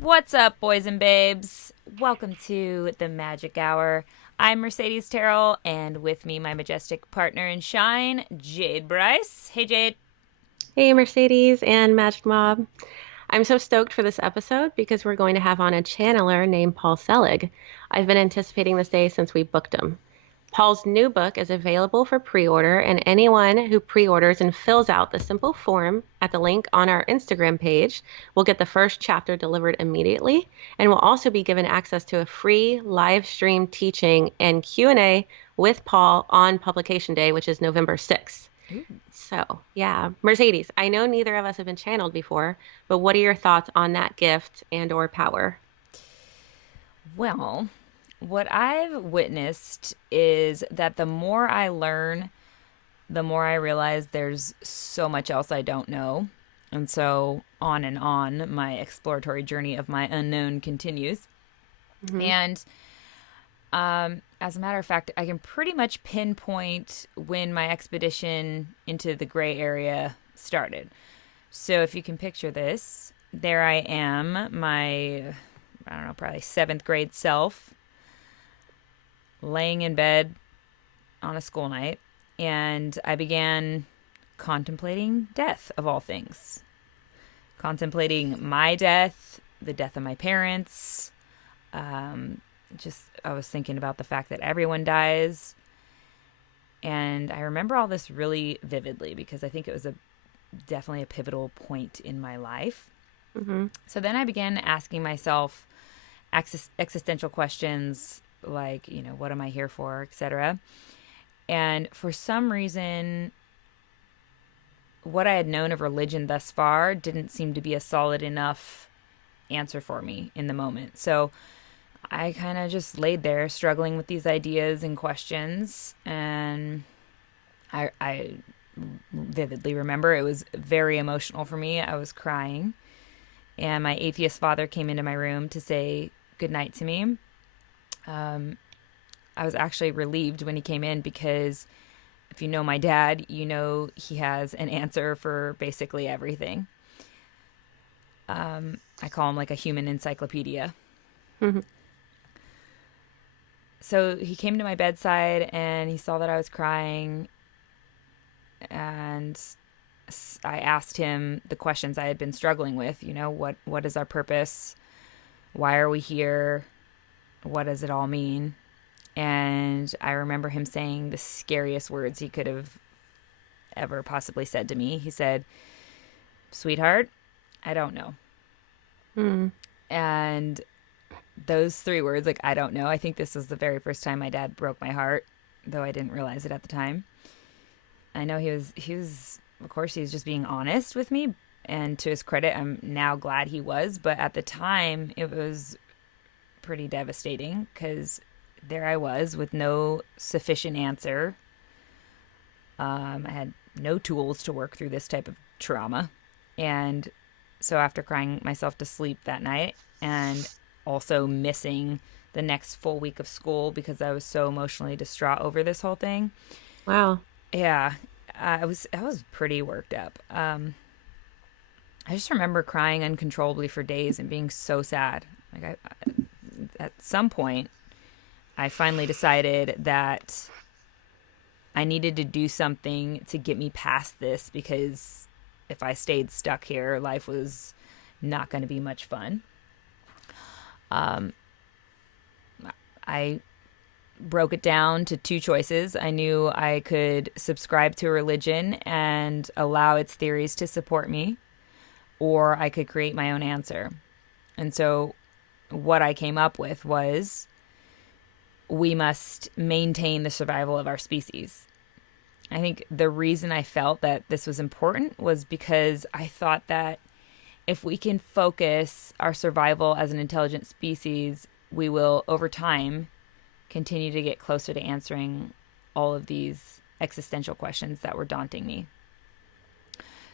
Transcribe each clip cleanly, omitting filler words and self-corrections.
What's up, boys and babes? Welcome to the Magic Hour. I'm Mercedes Terrell, and with me, my majestic partner in shine, Jade Bryce. Hey, Jade. Hey, Mercedes and Magic Mob. I'm so stoked for this episode because we're going to have on a channeler named Paul Selig. I've been anticipating this day since we booked him. Paul's new book is available for pre-order, and anyone who pre-orders and fills out the simple form at the link on our Instagram page will get the first chapter delivered immediately and will also be given access to a free live stream teaching and Q&A with Paul on publication day, which is November 6th. So, yeah, Mercedes, I know neither of us have been channeled before, but what are your thoughts on that gift and or power? Well, what I've witnessed is that the more I learn, the more I realize there's so much else I don't know. And so on and on, my exploratory journey of my unknown continues. Hmm. And as a matter of fact, I can pretty much pinpoint when my expedition into the gray area started. So if you can picture this, there I am, I don't know, probably seventh grade self, laying in bed on a school night, and I began contemplating death, of all things. Contemplating my death, the death of my parents. I was thinking about the fact that everyone dies. And I remember all this really vividly because I think it was definitely a pivotal point in my life. Hmm. So then I began asking myself existential questions like, what am I here for, etc. And for some reason, what I had known of religion thus far didn't seem to be a solid enough answer for me in the moment. So I kind of just laid there struggling with these ideas and questions. And I vividly remember it was very emotional for me. I was crying. And my atheist father came into my room to say goodnight to me. I was actually relieved when he came in because if you know my dad, you know he has an answer for basically everything. I call him like a human encyclopedia. Hmm. So he came to my bedside and he saw that I was crying, and I asked him the questions I had been struggling with. What is our purpose? Why are we here? What does it all mean? And I remember him saying the scariest words he could have ever possibly said to me. He said, "Sweetheart, I don't know." Hmm. And those three words, like, I don't know, I think this was the very first time my dad broke my heart, though I didn't realize it at the time. I know of course, he was just being honest with me. And to his credit, I'm now glad he was. But at the time, it was pretty devastating because there I was with no sufficient answer. I had no tools to work through this type of trauma. And so after crying myself to sleep that night and also missing the next full week of school because I was so emotionally distraught over this whole thing. Wow. Yeah, I was pretty worked up. I just remember crying uncontrollably for days and being so sad. At some point, I finally decided that I needed to do something to get me past this because if I stayed stuck here, life was not going to be much fun. Um, I broke it down to two choices. I knew I could subscribe to a religion and allow its theories to support me, or I could create my own answer. And so what I came up with was we must maintain the survival of our species. I think the reason I felt that this was important was because I thought that if we can focus our survival as an intelligent species, we will, over time, continue to get closer to answering all of these existential questions that were daunting me.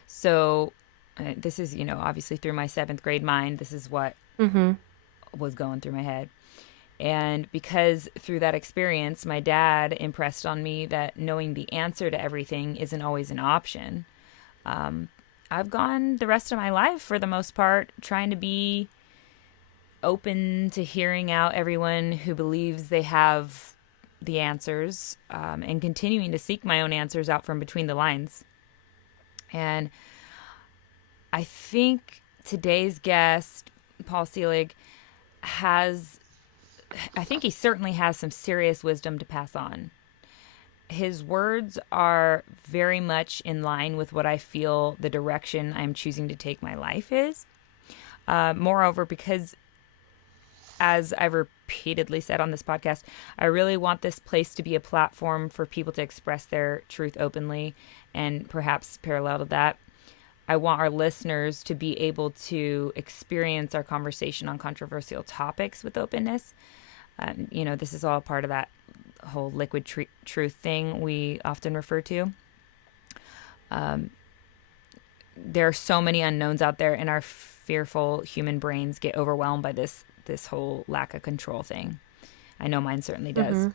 So, this is, obviously through my seventh grade mind, this is what Hmm. was going through my head. And because through that experience, my dad impressed on me that knowing the answer to everything isn't always an option. Um, I've gone the rest of my life, for the most part, trying to be open to hearing out everyone who believes they have the answers, and continuing to seek my own answers out from between the lines. And I think today's guest, Paul Selig, I think he certainly has some serious wisdom to pass on. His words are very much in line with what I feel the direction I'm choosing to take my life is. Moreover, because as I've repeatedly said on this podcast, I really want this place to be a platform for people to express their truth openly, and perhaps parallel to that, I want our listeners to be able to experience our conversation on controversial topics with openness. This is all part of that whole liquid truth thing we often refer to. There are so many unknowns out there, and our fearful human brains get overwhelmed by this whole lack of control thing. I know mine certainly does.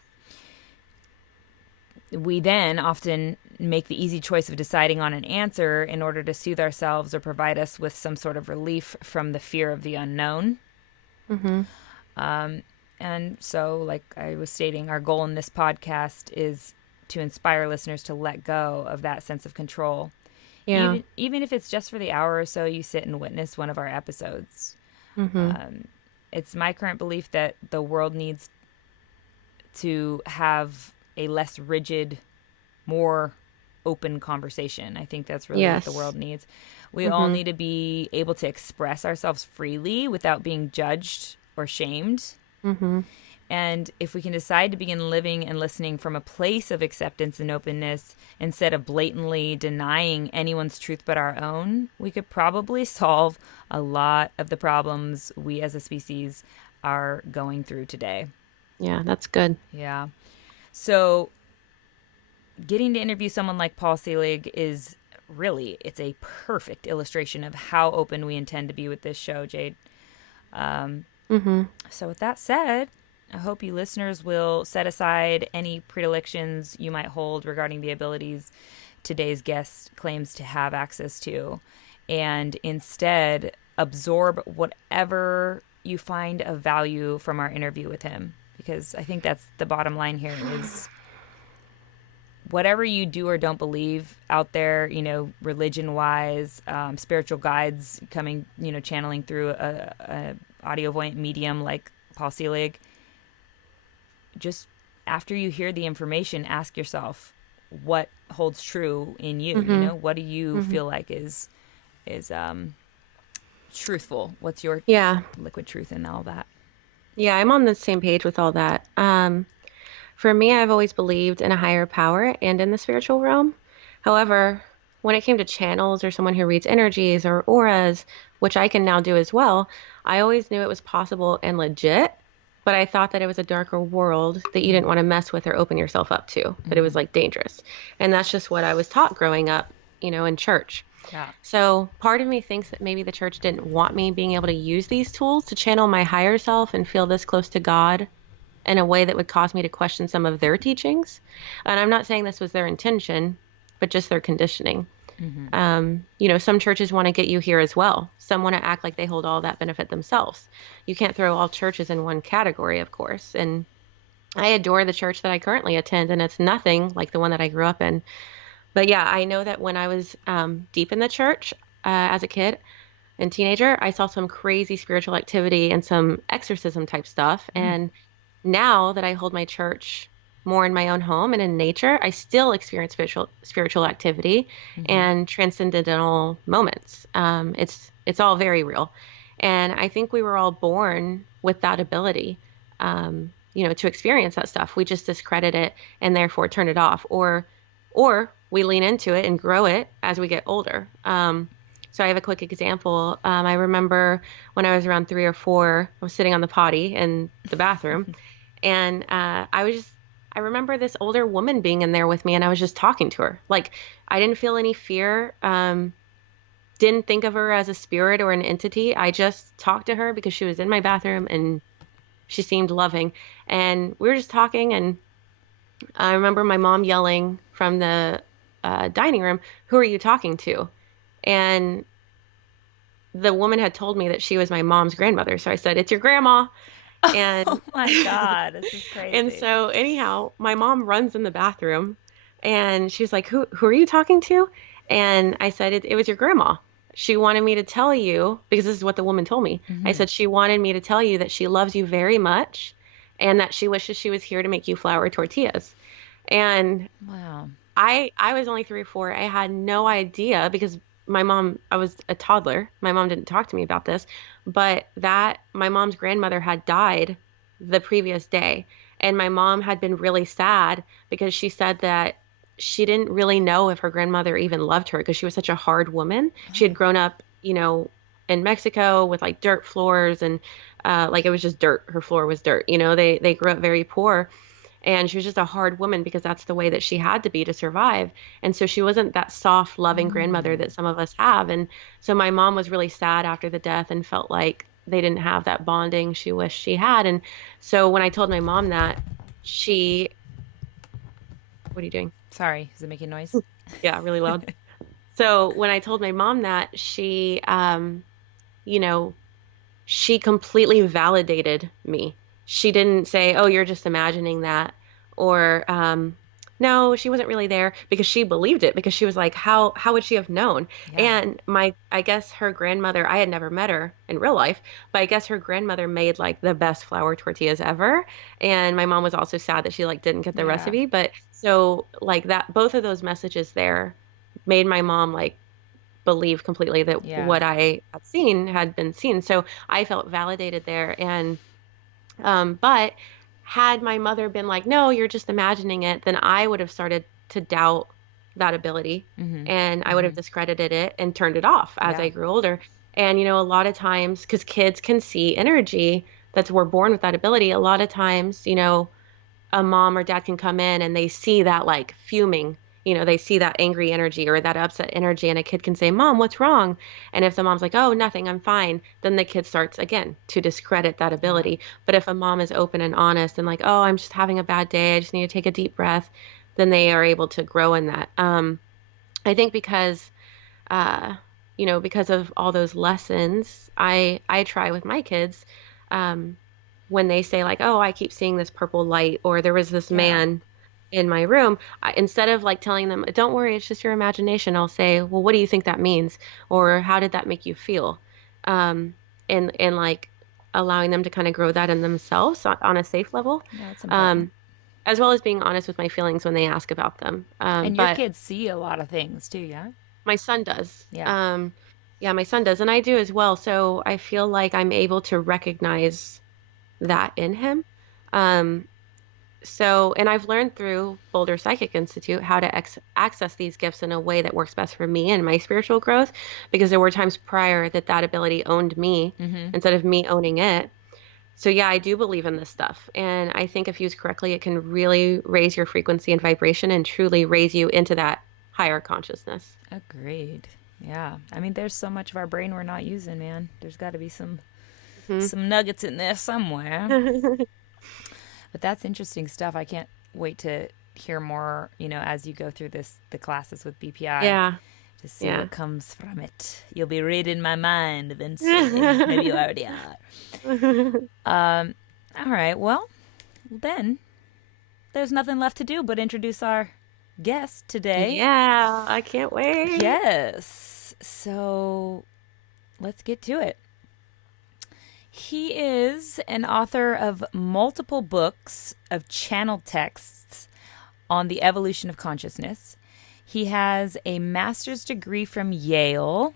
We then often make the easy choice of deciding on an answer in order to soothe ourselves or provide us with some sort of relief from the fear of the unknown. And so, like I was stating, our goal in this podcast is to inspire listeners to let go of that sense of control. Yeah. Even if it's just for the hour or so you sit and witness one of our episodes. It's my current belief that the world needs to have a less rigid, more open conversation. I think that's really what the world needs. We all need to be able to express ourselves freely without being judged or shamed. And if we can decide to begin living and listening from a place of acceptance and openness instead of blatantly denying anyone's truth but our own, we could probably solve a lot of the problems we as a species are going through today. Yeah, that's good. Yeah. So getting to interview someone like Paul Selig is really, it's a perfect illustration of how open we intend to be with this show, Jade. So with that said, I hope you listeners will set aside any predilections you might hold regarding the abilities today's guest claims to have access to, and instead absorb whatever you find of value from our interview with him. Because I think that's the bottom line here is whatever you do or don't believe out there, religion-wise, spiritual guides coming, channeling through a audiovoyant medium like Paul Selig, just after you hear the information, ask yourself what holds true in you. What do you feel like is truthful? What's your liquid truth and all that? Yeah, I'm on the same page with all that. For me, I've always believed in a higher power and in the spiritual realm. However, when it came to channels or someone who reads energies or auras, which I can now do as well, I always knew it was possible and legit, but I thought that it was a darker world that you didn't want to mess with or open yourself up to, that it was like dangerous. And that's just what I was taught growing up, in church. Yeah. So part of me thinks that maybe the church didn't want me being able to use these tools to channel my higher self and feel this close to God in a way that would cause me to question some of their teachings. And I'm not saying this was their intention, but just their conditioning. Some churches want to get you here as well. Some want to act like they hold all that benefit themselves. You can't throw all churches in one category, of course. And I adore the church that I currently attend, and it's nothing like the one that I grew up in. But yeah, I know that when I was deep in the church as a kid and teenager, I saw some crazy spiritual activity and some exorcism type stuff. And now that I hold my church more in my own home and in nature, I still experience spiritual activity and transcendental moments. It's all very real. And I think we were all born with that ability, to experience that stuff. We just discredit it and therefore turn it off, or we lean into it and grow it as we get older. So I have a quick example. I remember when I was around 3 or 4, I was sitting on the potty in the bathroom, and I remember this older woman being in there with me, and I was just talking to her. Like, I didn't feel any fear, didn't think of her as a spirit or an entity. I just talked to her because she was in my bathroom and she seemed loving. And we were just talking, and I remember my mom yelling from the dining room, "Who are you talking to?" And the woman had told me that she was my mom's grandmother. So I said, "It's your grandma." Oh And my God, this is and crazy. so anyhow, my mom runs in the bathroom and she's like, "Who are you talking to?" And I said, it was your grandma. She wanted me to tell you, because this is what the woman told me. I Hmm. said, she wanted me to tell you that she loves you very much and that she wishes she was here to make you flour tortillas. And Wow. I was only 3 or 4. I had no idea because I was a toddler. My mom didn't talk to me about this, but that my mom's grandmother had died the previous day. And my mom had been really sad because she said that she didn't really know if her grandmother even loved her because she was such a hard woman. She had grown up, in Mexico with like dirt floors and like it was just dirt. Her floor was dirt. They grew up very poor. And she was just a hard woman because that's the way that she had to be to survive. And so she wasn't that soft, loving grandmother Mm. that some of us have. And so my mom was really sad after the death and felt like they didn't have that bonding she wished she had. And so when I told my mom that, she, what are you doing? Sorry, is it making noise? Yeah, really loud. So when I told my mom that, you know, she completely validated me. She didn't say, "Oh, you're just imagining that," or no, she wasn't really there because she believed it because she was like, how would she have known? Yeah. And I guess her grandmother, I had never met her in real life, but I guess her grandmother made like the best flour tortillas ever. And my mom was also sad that she like didn't get the Yeah. recipe, but so like that, both of those messages there made my mom like believe completely that Yeah. what I had seen had been seen. So I felt validated there. And, but had my mother been like, no, you're just imagining it, then I would have started to doubt that ability Hmm. and I would have Hmm. discredited it and turned it off as Yeah. I grew older. And, a lot of times, because kids can see energy that's we're born with that ability, a lot of times, a mom or dad can come in and they see that like fuming, they see that angry energy or that upset energy, and a kid can say, "Mom, what's wrong?" And if the mom's like, "Oh, nothing, I'm fine," then the kid starts again to discredit that Yeah. ability. But if a mom is open and honest and like, "Oh, I'm just having a bad day, I just need to take a deep breath," then they are able to grow in that. I think uh, because of all those lessons, I try with my kids, um, when they say like, "Oh, I keep seeing this purple light," or "There was this Yeah. man in my room," instead of like telling them, "Don't worry, it's just your imagination," I'll say, "Well, what do you think that means?" Or "How did that make you feel?" Um, and like allowing them to kind of grow that in themselves on a safe level, Yeah, that's important. um, as well as being honest with my feelings when they ask about them. And your But kids see a lot of things too, yeah? my son does. Yeah. Yeah, my son does, and I do as well. So I feel like I'm able to recognize that in him. Um, and I've learned through Boulder Psychic Institute how to access these gifts in a way that works best for me and my spiritual growth, because there were times prior that ability owned me Hmm. instead of me owning it. So yeah, I do believe in this stuff, and I think if used correctly, it can really raise your frequency and vibration and truly raise you into that higher consciousness. Agreed. Yeah. I mean, there's so much of our brain we're not using, man. There's got to be Hmm. some nuggets in there somewhere. But that's interesting stuff. I can't wait to hear more, as you go through the classes with BPI Yeah, to see yeah. what comes from it. You'll be reading my mind eventually. Maybe you already are. All right. Well, then there's nothing left to do but introduce our guest today. Yeah, I can't wait. Yes. So let's get to it. He is an author of multiple books of channeled texts on the evolution of consciousness. He has a master's degree from Yale.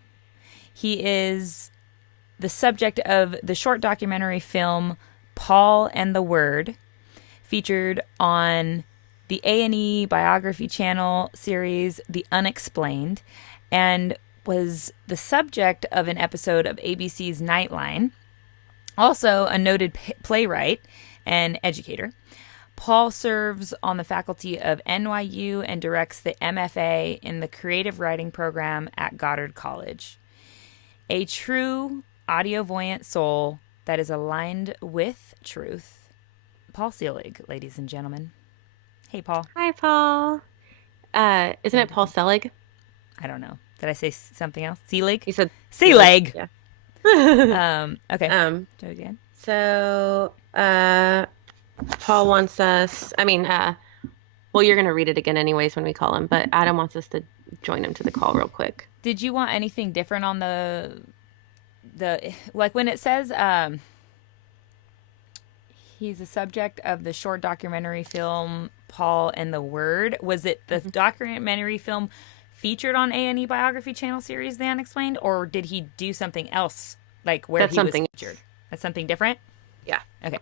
He is the subject of the short documentary film Paul and the Word, featured on the A&E Biography Channel series The Unexplained, and was the subject of an episode of ABC's Nightline. Also a noted playwright and educator. Paul serves on the faculty of NYU and directs the MFA in the creative writing program at Goddard College. A true audiovoyant soul that is aligned with truth. Paul Selig, ladies and gentlemen. Hey, Paul. Hi, Paul. Isn't How's it Paul everything? Selig? I don't know. Did I say something else? Selig? You said Selig. Selig. Yeah. Okay. Um, Do it again. so Paul wants us, well, you're going to read it again anyways when we call him, but Adam wants us to join him to the call real quick. Did you want anything different on the like when it says he's a subject of the short documentary film Paul and the Word? Was it the documentary film featured on A&E Biography Channel series, The Unexplained, or did he do something else, like where That's he was something. featured? That's something different? Yeah. Okay.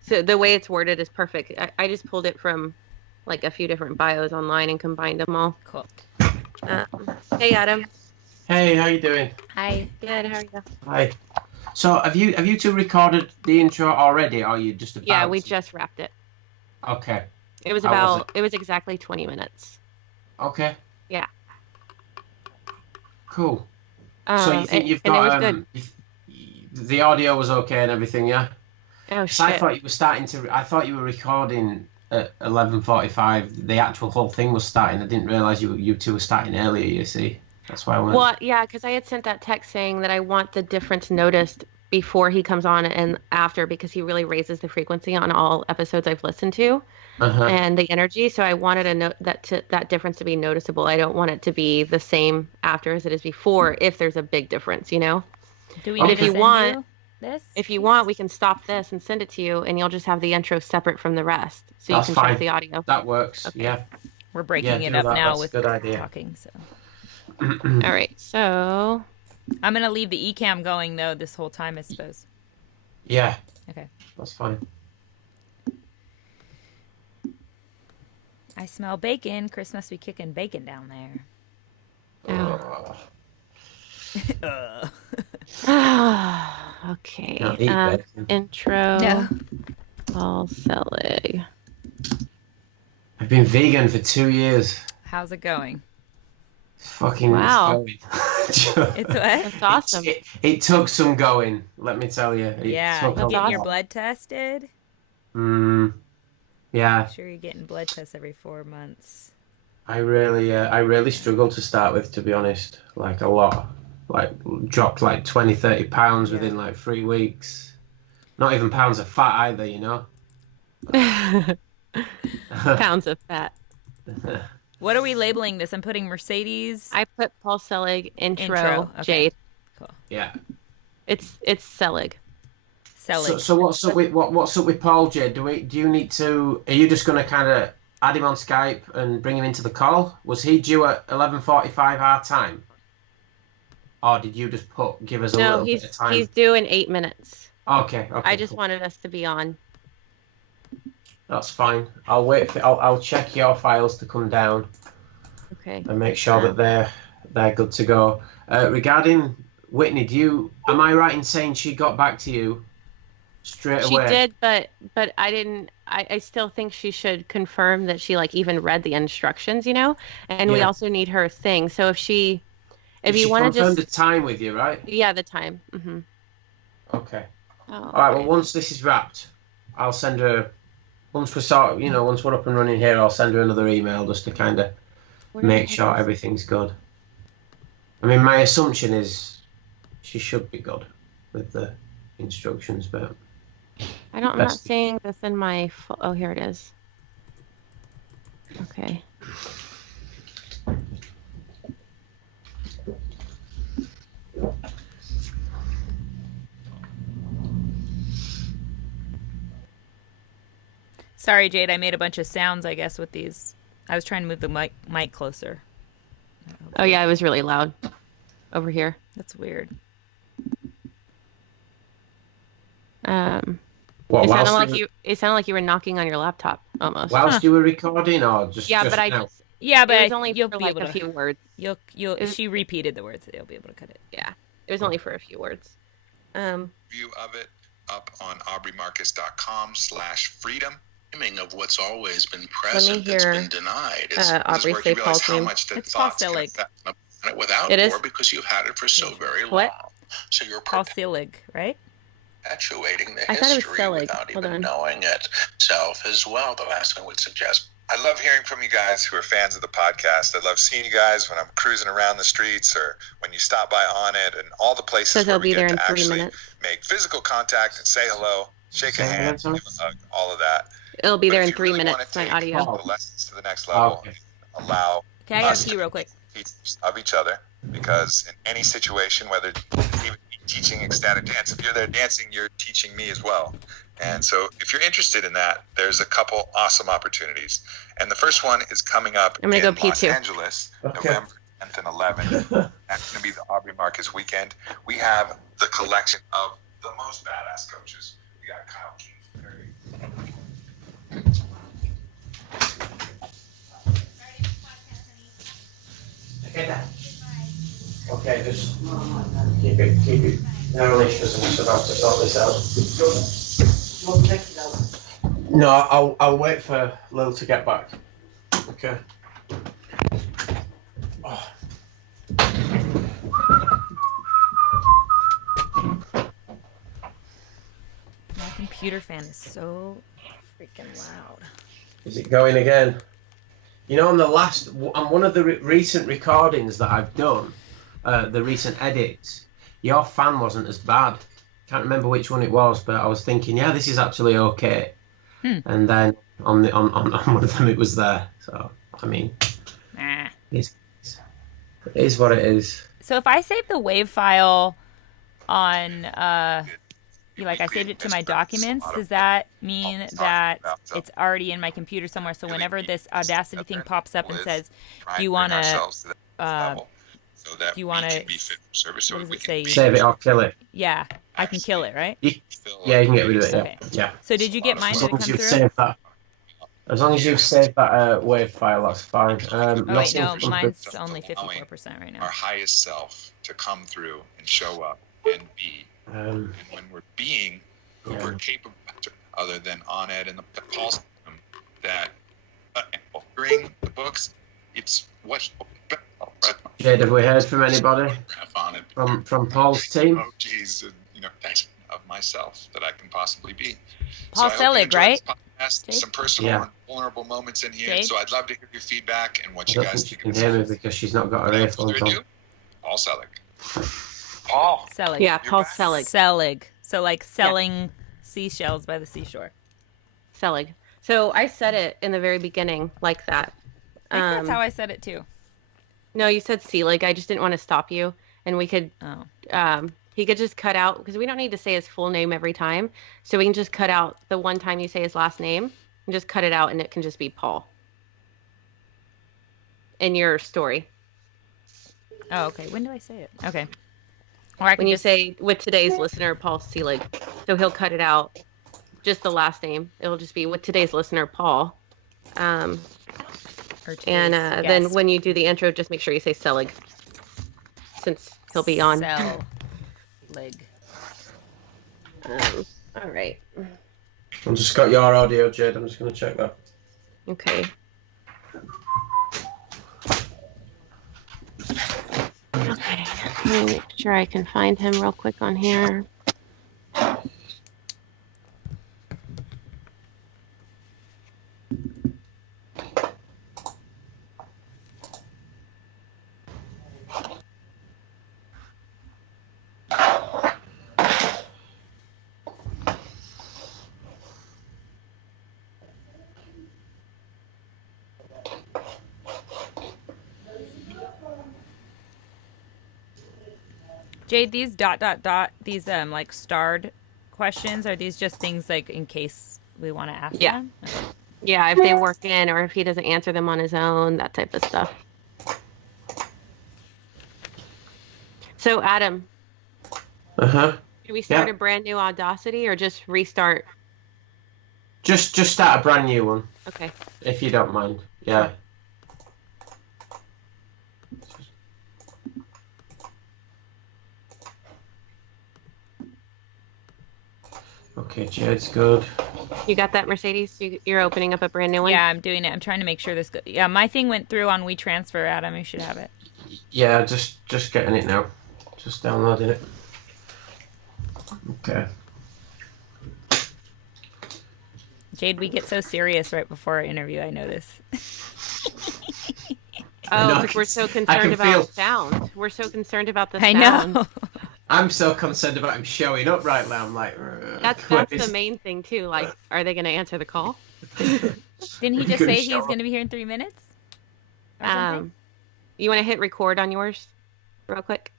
So the way it's worded is perfect. I just pulled it from like a few different bios online and combined them all. Cool. Hey, Adam. Hey, how you doing? Hi. Good. How are you? Hi. So have you two recorded the intro already, or are you just about Yeah, we to? just wrapped it. Okay. It was How was it was exactly 20 minutes. Okay. Yeah. Cool. So you think you've and it was got good. the audio was okay and everything, yeah? Oh 'Cause I shit. thought you were recording at 11:45. The actual whole thing was starting. I didn't realize you two were starting earlier, you see. That's why I went. Well, yeah, because I had sent that text saying that I want the difference noticed before he comes on and after, because he really raises the frequency on all episodes I've listened to Uh-huh. and the energy. So I wanted that difference to be noticeable. I don't want it to be the same after as it is before if there's a big difference, you know? Do we But need if to you send want, you this? if you want, we can stop this and send it to you, and you'll just have the intro separate from the rest, so That's you can fine. check the audio. That works. Okay. Yeah. We're breaking Yeah, it do up that. now That's a with good idea. talking, so All right, so I'm gonna leave the eCam going though this whole time, I suppose. Yeah. Okay. That's fine. I smell bacon. Chris must be kicking bacon down there. okay. Can't eat bacon. Intro. No. Paul Selig. I've been vegan for 2 years. How's it going? Fucking Wow. It's going. It's what? That's awesome. It took some going, let me tell you. Yeah, took you a getting your lot. blood tested? Yeah. Make sure you're getting blood tests every 4 months. I really struggled to start with, to be honest. Like a lot. Like dropped like 20, 30 pounds within like 3 weeks. Not even pounds of fat either, you know? Pounds of fat. What are we labeling this? I'm putting Mercedes. I put Paul Selig intro. Okay. Jade. Cool. Yeah. It's Selig. Selig. So what's up with Paul, Jade? Do you need to? Are you just going to kind of add him on Skype and bring him into the call? Was he due at 11:45 our time, or did you just give us a little bit of time? He's due in 8 minutes. Okay. I just Cool. wanted us to be on. That's fine. I'll wait for. I'll check your files to come down Okay. and make sure that they're good to go. Regarding Whitney, am I right in saying she got back to you straight away? She did, but I didn't. I still think she should confirm that she like even read the instructions, you know. And we also need her thing. So if you want to confirm just the time with you, right? Yeah, the time. Mm-hmm. Okay. Oh, All right. Well, once this is wrapped, I'll send her. Once we're up and running here, I'll send her another email just to kind of make sure everything's good. I mean, my assumption is she should be good with the instructions, but I'm not seeing this in my. Oh, here it is. Okay. Sorry, Jade. I made a bunch of sounds, I guess, with these. I was trying to move the mic closer. Oh yeah, it was really loud over here. That's weird. what? It sounded like you were knocking on your laptop almost. Whilst you were recording, or just Yeah, but now? it was only for like a few words. She repeated the words, so you'll be able to cut it. Yeah, it was only for a few words. View of it up on aubreymarcus.com/freedom. Of what's always been present that's been denied. Aubrey say Paul's name. It's Paul Selig. Without it is? war because you've had it for so very long. What? So you're Paul Selig, right? perpetuating the I thought it was history Selig. without Hold even on. knowing it. Self as well. The last one would suggest I love hearing from you guys who are fans of the podcast. I love seeing you guys when I'm cruising around the streets or when you stop by on it and all the places where we get to actually make physical contact and say hello, shake a hand, give a hug, all of that. It'll be there in 3 minutes, my audio. The lessons to the next level, allow I gotta pee real quick. Of each other, because in any situation, whether even teaching ecstatic dance, if you're there dancing, you're teaching me as well. And so if you're interested in that, there's a couple awesome opportunities. And the first one is coming up in Los Angeles, November 10th and 11th. That's going to be the Aubrey Marcus weekend. We have the collection of the most badass coaches. We got Kyle Kingsbury. Okay, just keep it. No issues. I'm just about to sort this out. No, I'll wait for Lil to get back. Okay. Oh. My computer fan is so freaking loud. Is it going again? You know, on one of the recent recordings that I've done, the recent edits, your fan wasn't as bad. Can't remember which one it was, but I was thinking, yeah, this is actually okay. And then on one of them, it was there. So I mean, it is what it is. So if I save the WAV file on, like I saved it to my documents, does that mean that it's already in my computer somewhere? So whenever this Audacity thing pops up and says, "Do you want to? Do you want to? What does it say? Save it or kill it." Yeah, I can kill it, right? Yeah, you can get rid of it. Yeah. Okay. Yeah. So did you get mine? Did it come through? Saved that. As long as you've saved that WAV file, that's fine. Oh wait, no, mine's only 54% right now. Our highest self to come through and show up and be. And when we're being who we're capable of, other than on it and the Paul's that during the books, it's what. Jade, have we heard from anybody from Paul's team? Emojis and of myself that I can possibly be. Paul Selig, right? Some personal and vulnerable moments in here. Jade? So I'd love to hear your feedback and what you guys think. Can hear me because she's not got her earphones on. Paul Selig. Paul. Selig. Yeah, Paul Selig. Selig. So like selling seashells by the seashore. Selig. So I said it in the very beginning like that. I think that's how I said it too. No, you said Selig. I just didn't want to stop you, and we could. He could just cut out because we don't need to say his full name every time, so we can just cut out the one time you say his last name and just cut it out, and it can just be Paul. In your story. Oh, okay. When do I say it? Okay. Or I can when you say with today's listener, Paul Selig, so he'll cut it out, just the last name. It'll just be with today's listener, Paul. And then when you do the intro, just make sure you say Selig, since he'll be on. Selig. All right. I've just got your audio, Jade. I'm just going to check that. Okay. Okay. Let me make sure I can find him real quick on here. Jade, these ... these like starred questions, are these just things like in case we want to ask them? Okay. Yeah, if they work in or if he doesn't answer them on his own, that type of stuff. So, Adam. Uh-huh. Do we start a brand new Audacity or just restart? Just start a brand new one. Okay. If you don't mind. Yeah. Okay, Jade's good. You got that, Mercedes? You're opening up a brand new one? Yeah, I'm doing it. I'm trying to make sure this goes. Yeah, my thing went through on WeTransfer, Adam. You should have it. Yeah, just getting it now. Just downloading it. Okay. Jade, we get so serious right before our interview, I notice. Oh, because we're so concerned about sound. We're so concerned about the sound. I know. I'm so concerned about him showing up right now. I'm like, that's the main thing too. Like, are they going to answer the call? Didn't he just say he's going to be here in 3 minutes? You want to hit record on yours, real quick,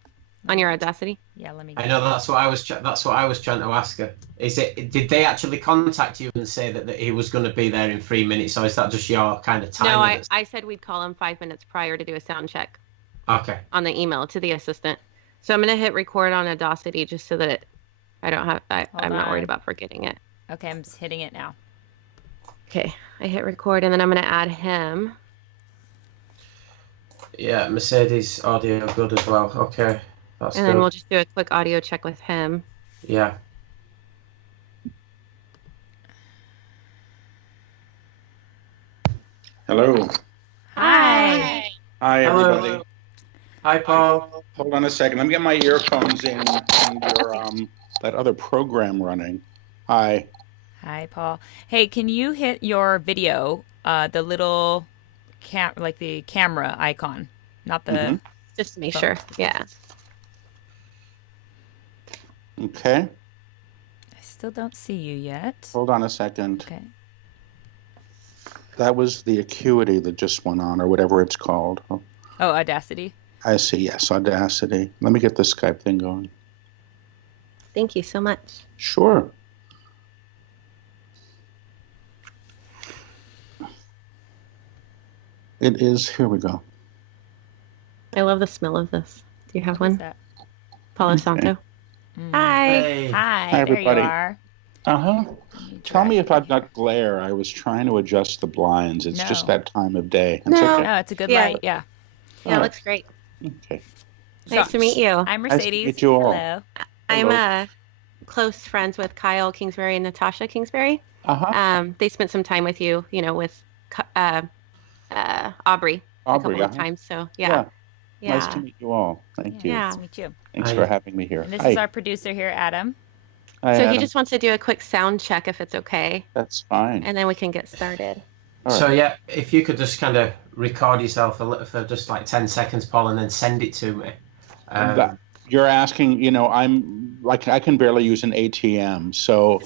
on your Audacity? Yeah, let me. I know that's what I was. That's what I was trying to ask her. Did they actually contact you and say that he was going to be there in 3 minutes, or is that just your kind of time? No, I said we'd call him 5 minutes prior to do a sound check. Okay. On the email to the assistant. So I'm going to hit record on Audacity just so that I'm not worried about forgetting it. Okay, I'm just hitting it now. Okay, I hit record and then I'm going to add him. Yeah, Mercedes audio good as well. Okay, that's good. And then we'll just do a quick audio check with him. Yeah. Hello. Hi. Hi, everybody. Hello. Hi, Paul. Hold on a second. Let me get my earphones in and your that other program running. Hi. Hi, Paul. Hey, can you hit your video, the little the camera icon, not the... Just to make sure. Yeah. Okay. I still don't see you yet. Hold on a second. Okay. That was the acuity that just went on, or whatever it's called. Oh, Audacity. I see. Yes, Audacity. Let me get the Skype thing going. Thank you so much. Sure. It is. Here we go. I love the smell of this. Do you have What is one? that? Palo Santo. Hi. Hey. Hi, Hi, there everybody. you are. Uh-huh. You Tell me drag if I've it got glare. I was trying to adjust the blinds. It's just No. that time of day. It's No. okay. No, it's a good Yeah. light, yeah. Yeah, it looks great. Okay. Nice to meet you. I'm Nice to Mercedes. meet you all. Hello. I'm close friends with Kyle Kingsbury and Natasha Kingsbury. Uh-huh. They spent some time with you, with Aubrey a couple of times. So yeah. Nice to meet you all. Thank you. Yeah. Nice to meet you. Thanks Hi. for having me here. And this Hi. is our producer here, Adam. Hi, So he Adam. just wants to do a quick sound check if it's okay, That's fine. and then we can get started. All right. So yeah, if you could just kind of record yourself a little for just like 10 seconds, Paul, and then send it to me. You're asking, I can barely use an ATM, so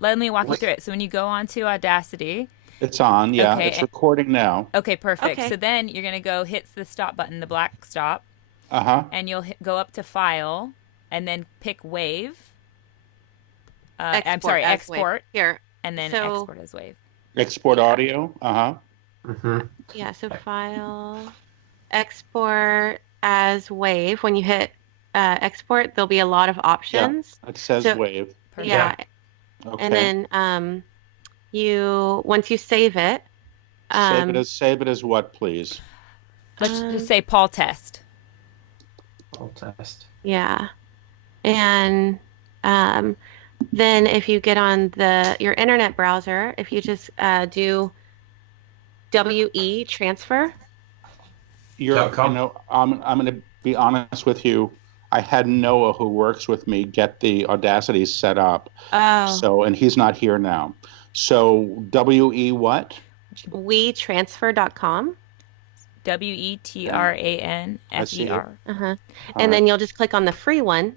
Let me walk you through it. So when you go onto Audacity, it's on. Yeah, Okay. it's recording now. okay, perfect. Okay. So then you're going to go hit the stop button, the black stop, Uh-huh. and you'll go up to File, and then pick Wave. Export. Here. And then So- export as Wave. Export audio. Uh-huh. Mm-hmm. Yeah, so file, export as wave. When you hit export, there'll be a lot of options. It says So- wave. Perfect. Yeah. Okay. And then once you save it, Save it as what, please? Let's just say Paul Test. All test. yeah. And then if you get on your internet browser, if you just do WE transfer. .com. I'm going to be honest with you. I had Noah, who works with me, get the Audacity set up. Oh. And he's not here now. So WE what? WeTransfer.com. WETRANFER. And then you'll just click on the free one.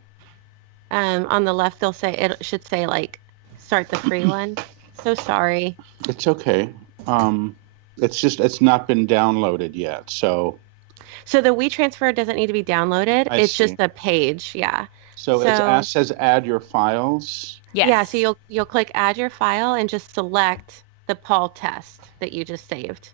On the left, it should say start the free one. So sorry. It's okay. It's not been downloaded yet. So the WeTransfer doesn't need to be downloaded. I It's see. just a page. Yeah. So it says add your files. Yes. Yeah. So you'll click add your file and just select the Paul test that you just saved.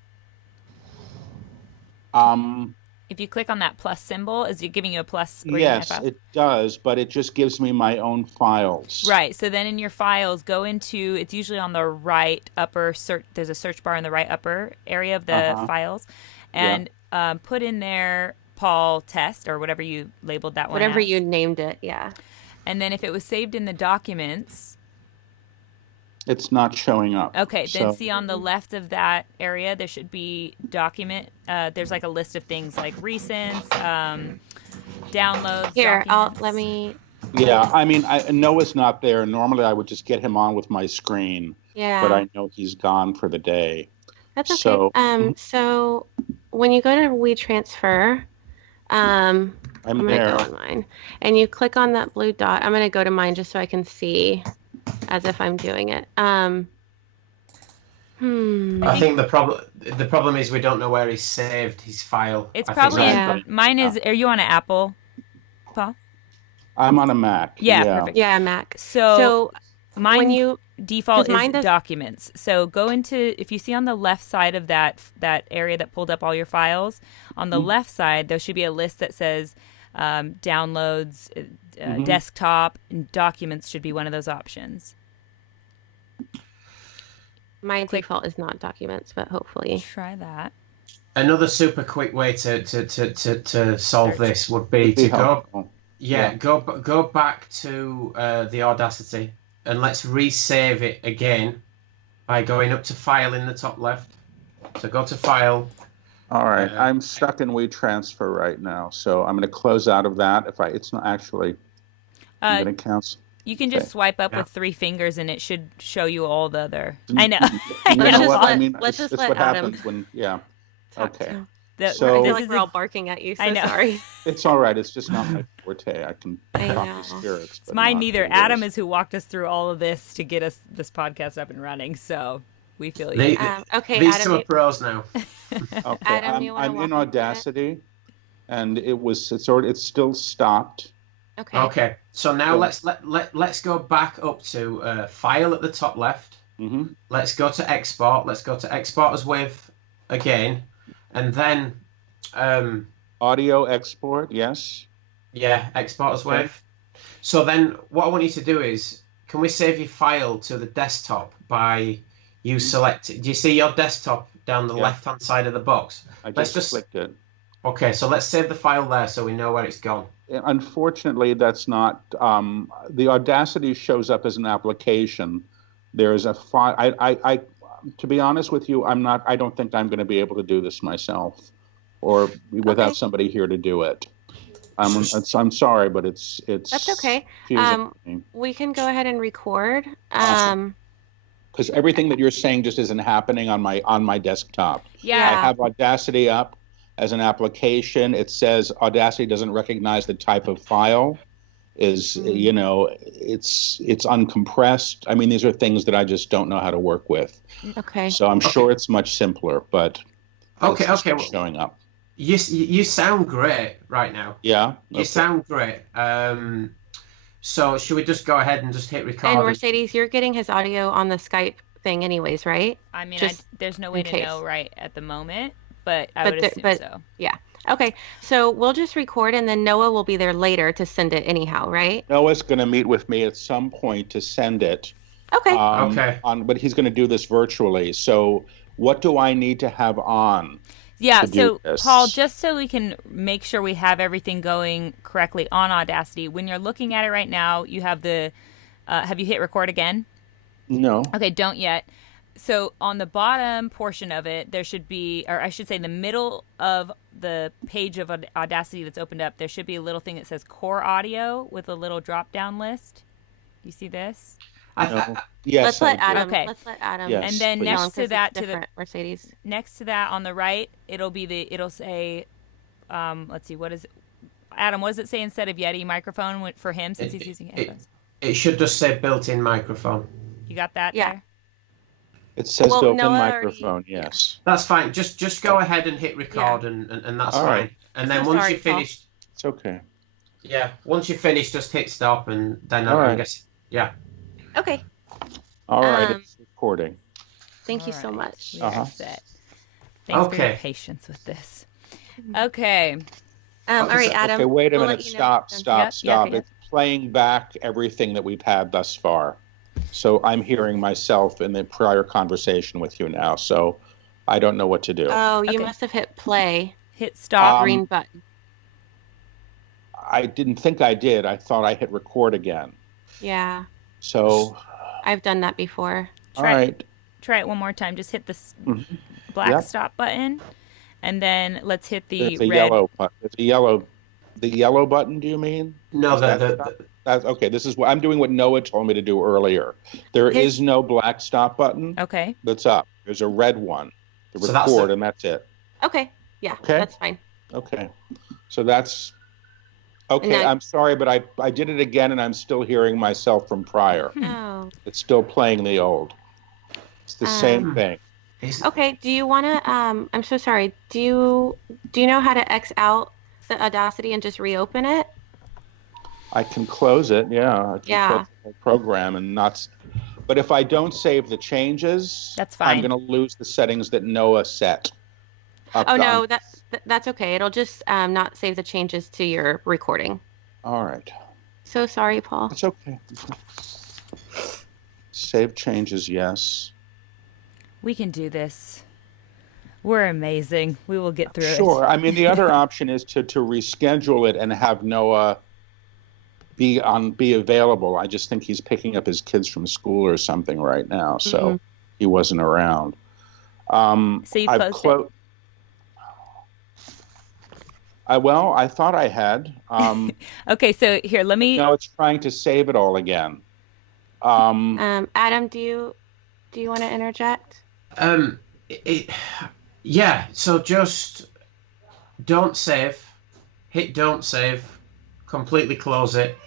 If you click on that plus symbol, is it giving you a plus screen? Yes, it does, but it just gives me my own files. Right. So then in your files, go into, it's usually on the right upper search. There's a search bar in the right upper area of the files. And put in there Paul test or whatever you labeled that one. Whatever as. you named it. Yeah. And then if it was saved in the documents. It's not showing up. Okay. Then see on the left of that area, there should be document. There's like a list of things like recents, downloads. Here, documents. Yeah, I mean, Noah's not there. Normally, I would just get him on with my screen. Yeah. but I know he's gone for the day. That's okay. So So when you go to WeTransfer, I'm I'm going to there. go on mine. And you click on that blue dot. I'm going to go to mine just so I can see as if I'm doing it. I think the problem is we don't know where he's saved his file. It's I probably think Yeah. mine is. Are you on an Apple, Paul? I'm on a Mac. Yeah, perfect. Yeah, Mac. So mine when you default 'cause mine is does- documents. So go into, if you see on the left side of that area that pulled up all your files, on the left side there should be a list that says downloads, desktop, and documents should be one of those options. my default is not documents, but hopefully. Try that. another super quick way to solve Search. this would be to go helpful. go back to the Audacity and let's resave it again by going up to File in the top left. So go to File. All right, I'm stuck in WeTransfer right now, so I'm going to close out of that. It's not actually, I'm going to cancel. You can just Okay. swipe up Yeah. with 3 fingers and it should show you all the other. I know. You know Let's just what? let- I mean, let's it's just let what Adam happens when, Talk Okay. to- So- I this feel like is we're all barking at you, so I know. sorry. It's all right. It's just not my forte. I can I talk know. to spirits. It's but mine not neither. fingers. Adam is who walked us through all of this to get us this podcast up and running. So we feel you. They- Okay, These Adam. two are pros now. Okay, Adam, you wanna I'm walk in us through it? Audacity, and it's still stopped. Okay. Okay, so now So- let's go back up to File at the top left. Hmm. Let's go to Export. Let's go to Export as WAV again, and then Audio export, yes. Export as Okay. WAV. So then, what I want you to do is, can we save your file to the desktop by you selecting? Do you see your desktop down the Yeah. left-hand side of the box? I Let's just just- clicked it. Okay, so let's save the file there so we know where it's gone. Unfortunately, that's not. The Audacity shows up as an application. There's a file. To be honest with you, I don't think I'm going to be able to do this myself, or without Okay. somebody here to do it. I'm sorry, but it's. That's okay. confusing. We can go ahead and record. Awesome. Because everything that you're saying just isn't happening on my desktop. Yeah. I have Audacity up as an application. It says Audacity doesn't recognize the type of file. It's uncompressed. I mean, these are things that I just don't know how to work with. Okay. So I'm sure it's much simpler, but Okay, it's just okay. not showing up. You sound great right now. Yeah. You Okay. sound great. So should we just go ahead and just hit record? And Mercedes, you're getting his audio on the Skype thing anyways, right? I mean, Just there's no way in to case. know right at the moment, but I But would there- assume but- so. Okay. So we'll just record and then Noah will be there later to send it anyhow, right? Noah's going to meet with me at some point to send it. Okay. Okay. But he's going to do this virtually. So what do I need to have on? Yeah, to do so this. Paul, just so we can make sure we have everything going correctly on Audacity, when you're looking at it right now, you have have you hit record again? No. Okay, don't yet. So on the bottom portion of it, there should be, or I should say the middle of the page of Audacity that's opened up, there should be a little thing that says core audio with a little drop down list. You see this? No. Yes. let's let I do. Adam. Okay. Let's let Adam. Yes, And then please. next tell him to 'cause that, it's different, Mercedes. next to that on the right, it'll say, let's see, what is it? Adam, what does it say instead of Yeti microphone for him since he's using headphones? It should just say built-in microphone. You got that Yeah. there? It says Well, built-in Noah already- microphone. Yes. That's fine. Just go ahead and hit record, and that's All fine. right. And then So once sorry, you finish, It's okay. once you finish, just hit stop, and then All I right. guess, yeah. Okay. All right. Um, It's recording. Thank you All so right, much. We are Uh-huh. set. Thanks for your Okay. patience with this. Okay. All right, Adam. Okay, wait a we'll minute. let you know Stop, when stop, Yep, stop. yep, yep. It's playing back everything that we've had thus far. So I'm hearing myself in the prior conversation with you now. So I don't know what to do. Oh, you Okay. must have hit play. Hit stop. Green button. I didn't think I did. I thought I hit record again. Yeah, So, I've done that before. all Try- right. Try it one more time. Just hit the Mhm. black Yep. stop button, and then let's hit the There's a red. yellow button. The yellow button, do you mean? No, Is that the That's okay. This is what I'm doing. What Noah told me to do earlier. There is no black stop button. Okay. That's up. There's a red one. The So record, and that's it. Okay. Yeah. Okay. That's fine. Okay. So that's okay. now- I'm sorry, but I did it again, and I'm still hearing myself from prior. Oh. It's still playing the old. It's the same thing. Okay. Do you want to? I'm so sorry. Do you know how to X out the Audacity and just reopen it? I can close it. Yeah. I can close the whole program and not. But if I don't save the changes, that's fine. I'm going to lose the settings that Noah set. No, that's okay. It'll just not save the changes to your recording. All right. So sorry, Paul. It's okay. Save changes, yes. We can do this. We're amazing. We will get through it. Sure. I mean, the other option is to reschedule it and have Noah be available. I just think he's picking up his kids from school or something right now, so he wasn't around. So you closed it? I thought I had. Okay, so here, let me. No, it's trying to save it all again. Adam, do you want to interject? Yeah. So just don't save. Hit don't save. Completely close it,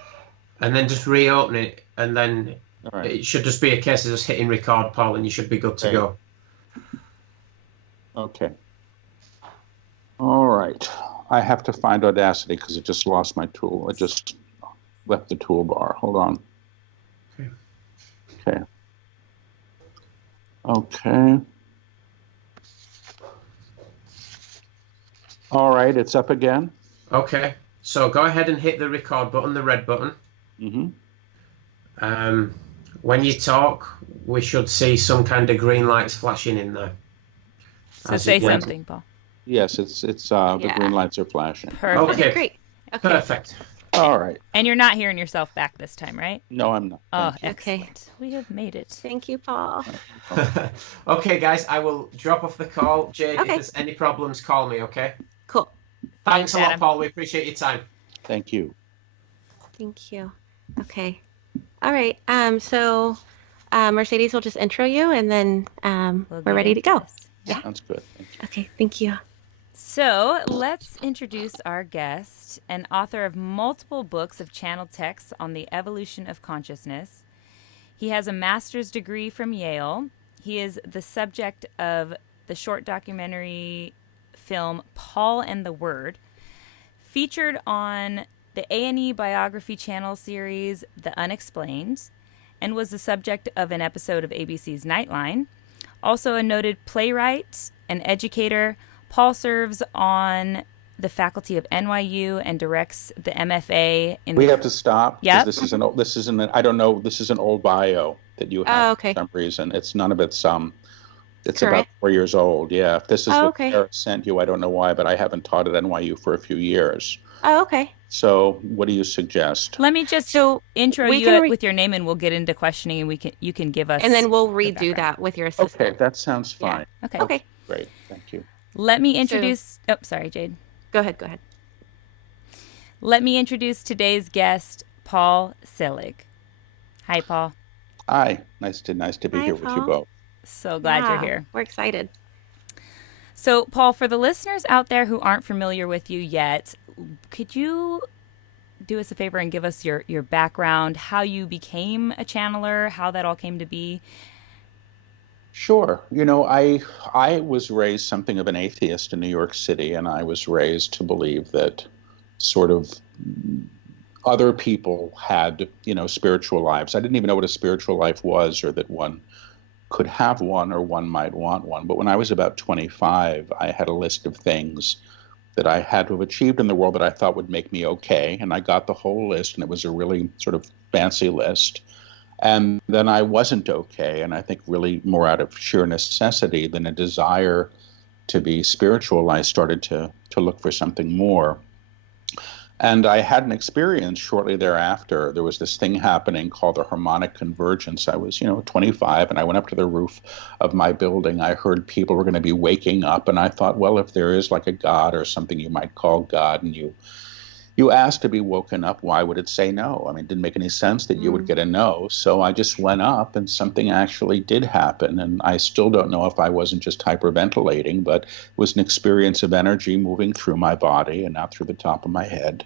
and then just reopen it, and then it should just be a case of just hitting record, Paul, and you should be good to go. Okay. All right. I have to find Audacity because it just lost my tool. It just left the toolbar. Hold on. Okay. All right, it's up again. Okay. So go ahead and hit the record button, the red button. When you talk, we should see some kind of green lights flashing in there. So say something, Paul. Yes, it's the green lights are flashing. Perfect. Okay, great. Okay. Perfect. All right. And you're not hearing yourself back this time, right? No, I'm not. Oh, excellent. We have made it. Thank you, Paul. Okay, guys, I will drop off the call. Jade, if there's any problems, call me, okay? Cool. Thanks a lot, Adam. Paul. We appreciate your time. Thank you. Thank you. Okay. All right. So Mercedes will just intro you, and then we're ready to go. Yeah. Sounds good. Thank you. Okay. Thank you. So let's introduce our guest, an author of multiple books of channeled texts on the evolution of consciousness. He has a master's degree from Yale. He is the subject of the short documentary film Paul and the Word, featured on the A&E Biography Channel series The Unexplained, and was the subject of an episode of ABC's Nightline. Also a noted playwright and educator, Paul serves on the faculty of NYU and directs the MFA in. We have to stop. Yep. This is an I don't know. This is an old bio that you have okay. for some reason. It's none of it's It's Correct. about 4 years old. Yeah. If this is what okay. Sarah sent you, I don't know why, but I haven't taught at NYU for a few years. Oh, okay. So what do you suggest? Let me just intro you with your name, and we'll get into questioning, and you can give us. And then we'll redo that with your assistant. Okay, that sounds fine. Yeah. Okay. Okay. Great. Thank you. Let me introduce. Sorry, Jade. Go ahead. Let me introduce today's guest, Paul Selig. Hi, Paul. Hi. Nice to be Hi, here with you Paul. both. So glad you're here. We're excited. So, Paul, for the listeners out there who aren't familiar with you yet, could you do us a favor and give us your background, how you became a channeler, how that all came to be? Sure. I was raised something of an atheist in New York City, and I was raised to believe that sort of other people had, spiritual lives. I didn't even know what a spiritual life was, or that one could have one or one might want one. But when I was about 25, I had a list of things that I had to have achieved in the world that I thought would make me okay. And I got the whole list, and it was a really sort of fancy list. And then I wasn't okay, and I think really more out of sheer necessity than a desire to be spiritual, I started to look for something more. And I had an experience shortly thereafter. There was this thing happening called the harmonic convergence. I was, 25, and I went up to the roof of my building. I heard people were going to be waking up, and I thought, well, if there is like a God or something you might call God, and you You asked to be woken up. Why would it say no? I mean, it didn't make any sense that you would get a no. So I just went up and something actually did happen. And I still don't know if I wasn't just hyperventilating, but it was an experience of energy moving through my body and out through the top of my head.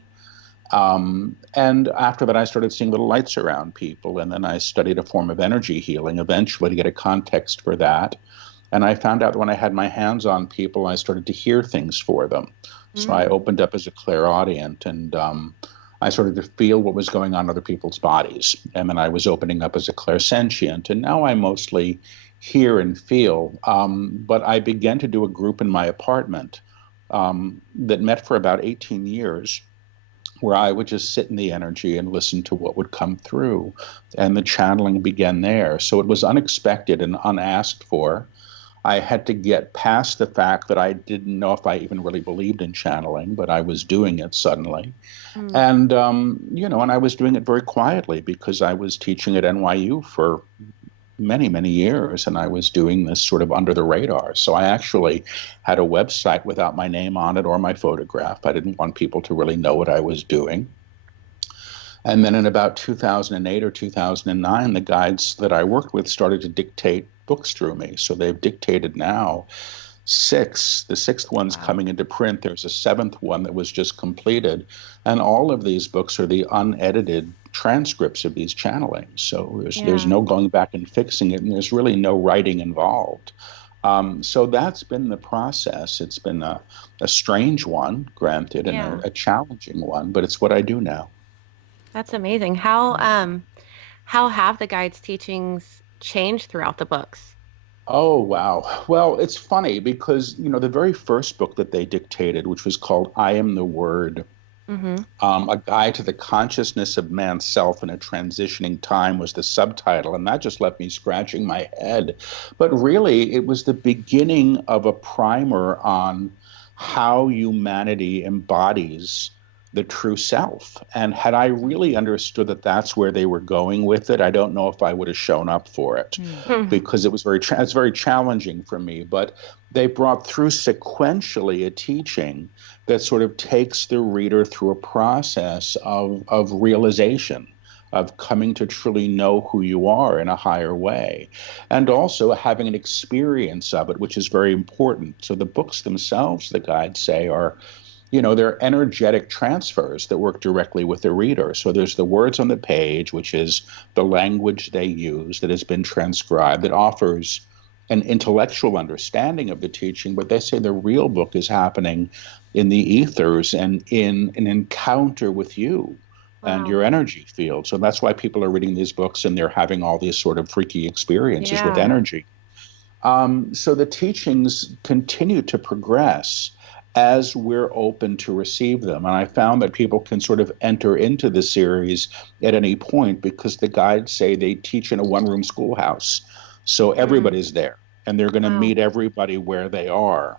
And after that, I started seeing little lights around people. And then I studied a form of energy healing eventually to get a context for that. And I found out that when I had my hands on people, I started to hear things for them. So I opened up as a clairaudient, and I started to feel what was going on in other people's bodies. And then I was opening up as a clairsentient, and now I mostly hear and feel. But I began to do a group in my apartment that met for about 18 years, where I would just sit in the energy and listen to what would come through. And the channeling began there. So it was unexpected and unasked for. I had to get past the fact that I didn't know if I even really believed in channeling, but I was doing it suddenly. And, and I was doing it very quietly because I was teaching at NYU for many, many years, and I was doing this sort of under the radar. So I actually had a website without my name on it or my photograph. I didn't want people to really know what I was doing. And then in about 2008 or 2009, the guides that I worked with started to dictate books through me. So they've dictated now 6. The 6th one's coming into print. There's a 7th one that was just completed. And all of these books are the unedited transcripts of these channelings. So there's no going back and fixing it, and there's really no writing involved. So that's been the process. It's been a strange one, granted, and a challenging one, but it's what I do now. That's amazing. How have the guides' teachings changed throughout the books? Oh, wow. Well, it's funny because, the very first book that they dictated, which was called I Am the Word, A Guide to the Consciousness of Man's Self in a Transitioning Time, was the subtitle. And that just left me scratching my head. But really, it was the beginning of a primer on how humanity embodies the true self. And had I really understood that that's where they were going with it, I don't know if I would have shown up for it, because it was it's very challenging for me. But they brought through sequentially a teaching that sort of takes the reader through a process of realization, of coming to truly know who you are in a higher way, and also having an experience of it, which is very important. So the books themselves, the guides say, are they're energetic transfers that work directly with the reader. So there's the words on the page, which is the language they use that has been transcribed, that offers an intellectual understanding of the teaching. But they say the real book is happening in the ethers and in an encounter with you and your energy field. So that's why people are reading these books and they're having all these sort of freaky experiences with energy. So the teachings continue to progress as we're open to receive them. And I found that people can sort of enter into the series at any point because the guides say they teach in a one-room schoolhouse. So everybody's there and they're going to meet everybody where they are,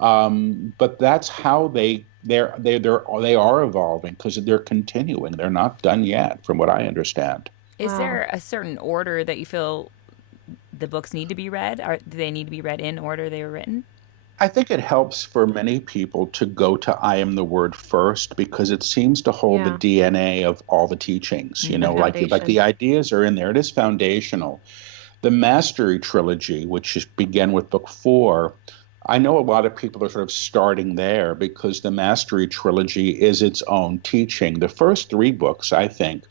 But that's how they are evolving, because they're continuing. They're not done yet, from what I understand. Is there a certain order that you feel the books need to be read? Or do they need to be read in order they were written? I think it helps for many people to go to I Am the Word first, because it seems to hold the DNA of all the teachings, like the ideas are in there. It is foundational. The Mastery Trilogy, which began with book 4, I know a lot of people are sort of starting there because the Mastery Trilogy is its own teaching. The first 3 books, I think,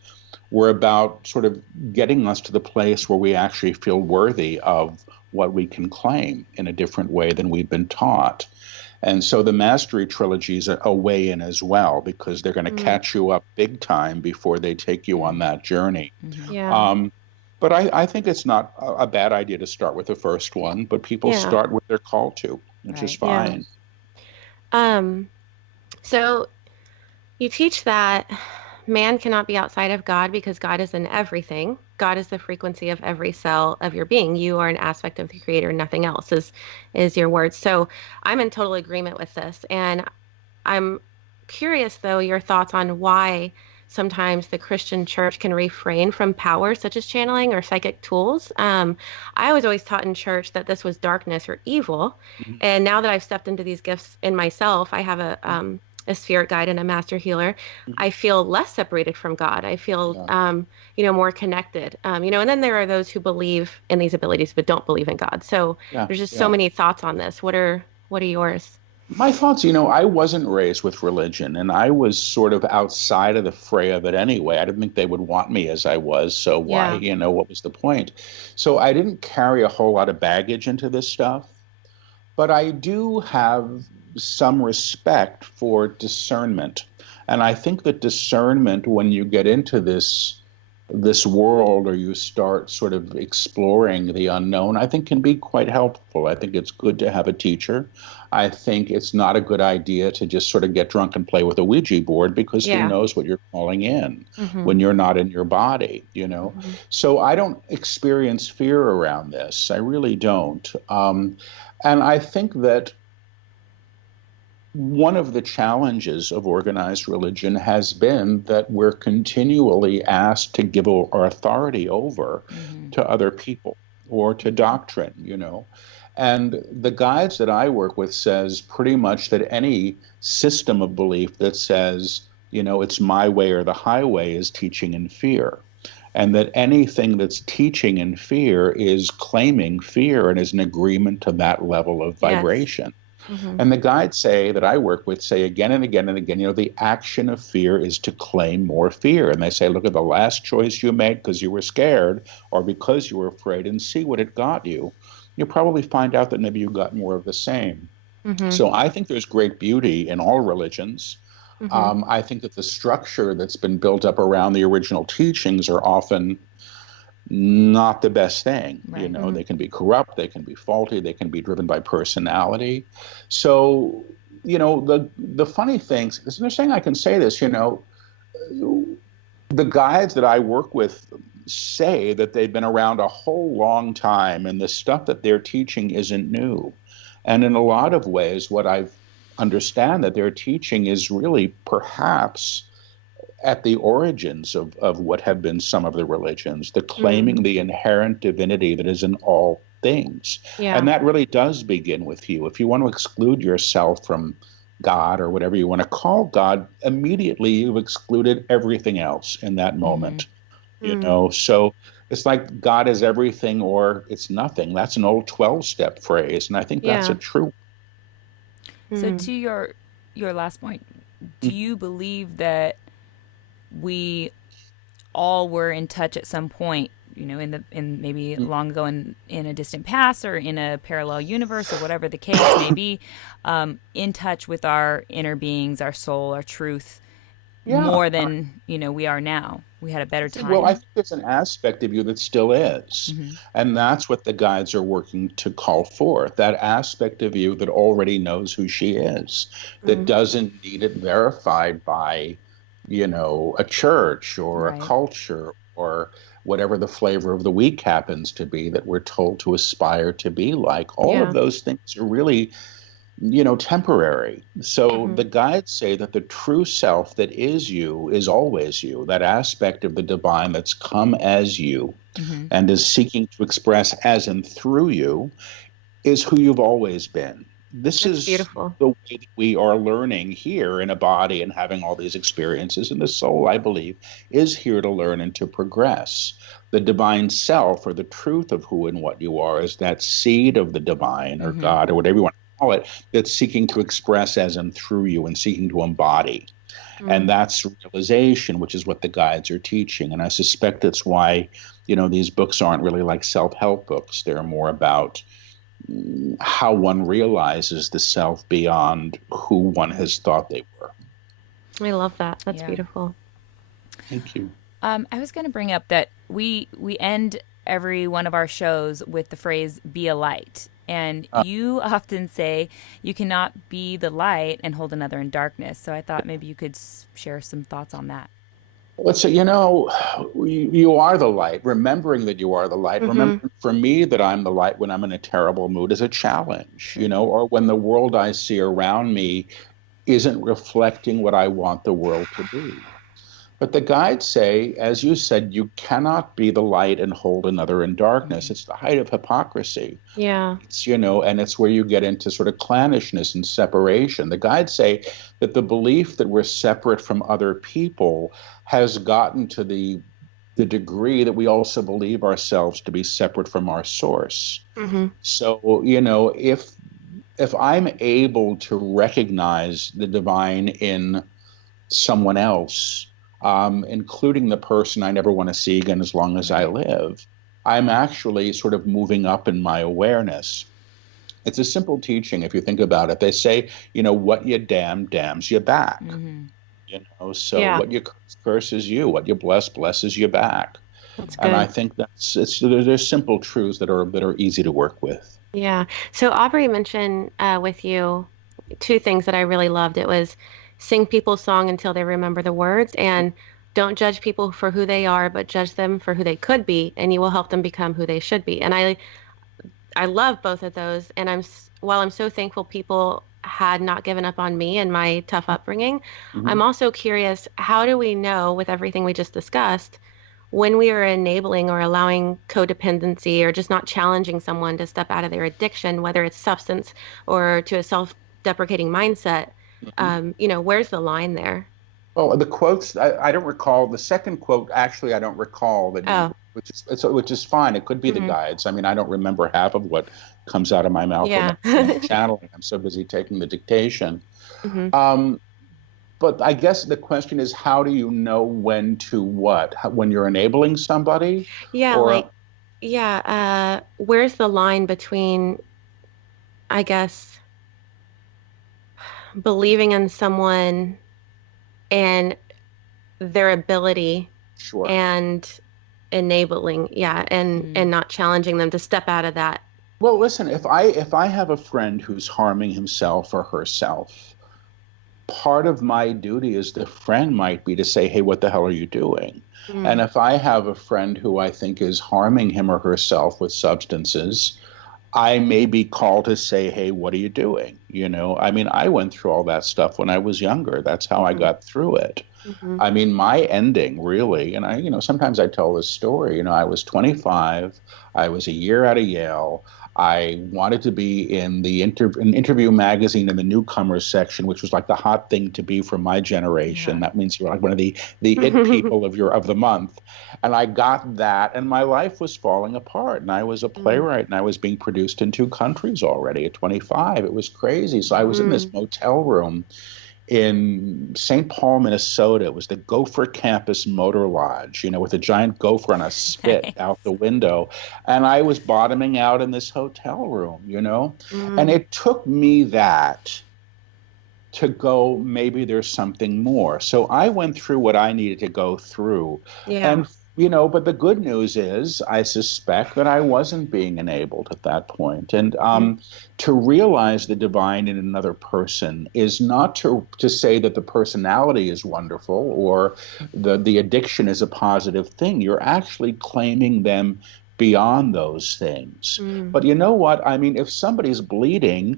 were about sort of getting us to the place where we actually feel worthy of what we can claim in a different way than we've been taught. And so the Mastery Trilogy is a way in as well, because they're going to catch you up big time before they take you on that journey. But I think it's not a bad idea to start with the first one, but people start with their call to, which is fine. So you teach that man cannot be outside of God because God is in everything. God is the frequency of every cell of your being. You are an aspect of the Creator. Nothing else is your words. So I'm in total agreement with this. And I'm curious, though, your thoughts on why sometimes the Christian church can refrain from powers such as channeling or psychic tools. I was always taught in church that this was darkness or evil. And now that I've stepped into these gifts in myself, I have a spirit guide and a master healer, I feel less separated from God. I feel, more connected. And then there are those who believe in these abilities but don't believe in God. So there's just so many thoughts on this. What are yours? My thoughts, I wasn't raised with religion, and I was sort of outside of the fray of it anyway. I didn't think they would want me as I was, so why, what was the point? So I didn't carry a whole lot of baggage into this stuff, but I do have some respect for discernment. And I think that discernment, when you get into this world, or you start sort of exploring the unknown, I think can be quite helpful. I think it's good to have a teacher. I think it's not a good idea to just sort of get drunk and play with a Ouija board, because who knows what you're calling in when you're not in your body, So I don't experience fear around this. I really don't. And I think that one of the challenges of organized religion has been that we're continually asked to give our authority over to other people or to doctrine, And the guides that I work with says pretty much that any system of belief that says, it's my way or the highway is teaching in fear. And that anything that's teaching in fear is claiming fear and is an agreement to that level of vibration. And the guides that I work with say again and again and again, the action of fear is to claim more fear. And they say, look at the last choice you made because you were scared or because you were afraid, and see what it got you. You'll probably find out that maybe you got more of the same. So I think there's great beauty in all religions. I think that the structure that's been built up around the original teachings are often not the best thing. Right. They can be corrupt, they can be faulty, they can be driven by personality. So, the funny things, they're saying I can say this, the guides that I work with say that they've been around a whole long time, and the stuff that they're teaching isn't new. And in a lot of ways, what I understand that they're teaching is really perhaps at the origins of what have been some of the religions, the claiming the inherent divinity that is in all things. And that really does begin with you. If you want to exclude yourself from God or whatever you want to call God, immediately you've excluded everything else in that moment. So it's like God is everything or it's nothing. That's an old 12-step phrase, and I think that's a true. So to your last point, do you believe that we all were in touch at some point, in maybe long ago in a distant past or in a parallel universe or whatever the case may be, in touch with our inner beings, our soul, our truth, more than, we are now? We had a better time. Well, I think there's an aspect of you that still is. And that's what the guides are working to call forth, that aspect of you that already knows who she is, that doesn't need it verified by a church or a culture or whatever the flavor of the week happens to be that we're told to aspire to be like. All of those things are really, temporary. So the guides say that the true self that is you is always you, that aspect of the divine that's come as you and is seeking to express as and through you is who you've always been. That's is beautiful. The way that we are learning here in a body and having all these experiences. And the soul, I believe, is here to learn and to progress. The divine self, or the truth of who and what you are, is that seed of the divine or God or whatever you want to call it, that's seeking to express as and through you and seeking to embody. And that's realization, which is what the guides are teaching. And I suspect that's why, these books aren't really like self-help books. They're more about how one realizes the self beyond who one has thought they were. I love that. That's beautiful. Thank you. I was going to bring up that we end every one of our shows with the phrase, be a light. And you often say you cannot be the light and hold another in darkness. So I thought maybe you could share some thoughts on that. Let's say, you are the light. Remembering that you are the light. Remember, for me, that I'm the light when I'm in a terrible mood is a challenge, or when the world I see around me isn't reflecting what I want the world to be. But the guides say, as you said, you cannot be the light and hold another in darkness. It's the height of hypocrisy. Yeah. It's, and it's where you get into sort of clannishness and separation. The guides say that the belief that we're separate from other people has gotten to the degree that we also believe ourselves to be separate from our source. Mm-hmm. So, if I'm able to recognize the divine in someone else, including the person I never want to see again as long as I live, I'm actually sort of moving up in my awareness. It's a simple teaching if you think about it. They say, what you damn damns you back. So what you curses you, what you blesses you back. That's good. And I think there's simple truths that are easy to work with. Yeah. So Aubrey mentioned with you two things that I really loved. It was sing people's song until they remember the words, and don't judge people for who they are, but judge them for who they could be, and you will help them become who they should be. And I love both of those. And while I'm so thankful people had not given up on me and my tough upbringing, I'm also curious, how do we know with everything we just discussed when we are enabling or allowing codependency or just not challenging someone to step out of their addiction, whether it's substance or to a self-deprecating mindset? Where's the line there? Well, the quotes, I don't recall. The second quote, actually, I don't recall. Which is fine. It could be the guides. I mean, I don't remember half of what comes out of my mouth when I'm channeling. I'm so busy taking the dictation. But I guess the question is, how do you know when to what? When you're enabling somebody? Yeah, where's the line between, I guess, believing in someone and their ability and enabling, and not challenging them to step out of that? Well, listen, if I have a friend who's harming himself or herself, part of my duty as the friend might be to say, hey, what the hell are you doing? And if I have a friend who I think is harming him or herself with substances, I may be called to say, hey, what are you doing? I mean, I went through all that stuff when I was younger. That's how I got through it. I mean, my ending really, and sometimes I tell this story, I was 25, I was a year out of Yale. I wanted to be in the interview magazine in the newcomers section, which was like the hot thing to be for my generation. That means you're like one of the it people of the month. And I got that, and my life was falling apart. And I was a playwright, and I was being produced in 2 countries already at 25. It was crazy. So I was in this motel room in St. Paul, Minnesota. It was the Gopher Campus Motor Lodge, with a giant gopher on a spit out the window. And I was bottoming out in this hotel room, And it took me that to go, maybe there's something more. So I went through what I needed to go through. And but the good news is, I suspect that I wasn't being enabled at that point. And to realize the divine in another person is not to say that the personality is wonderful or the addiction is a positive thing. You're actually claiming them beyond those things. But you know what? I mean, if somebody's bleeding,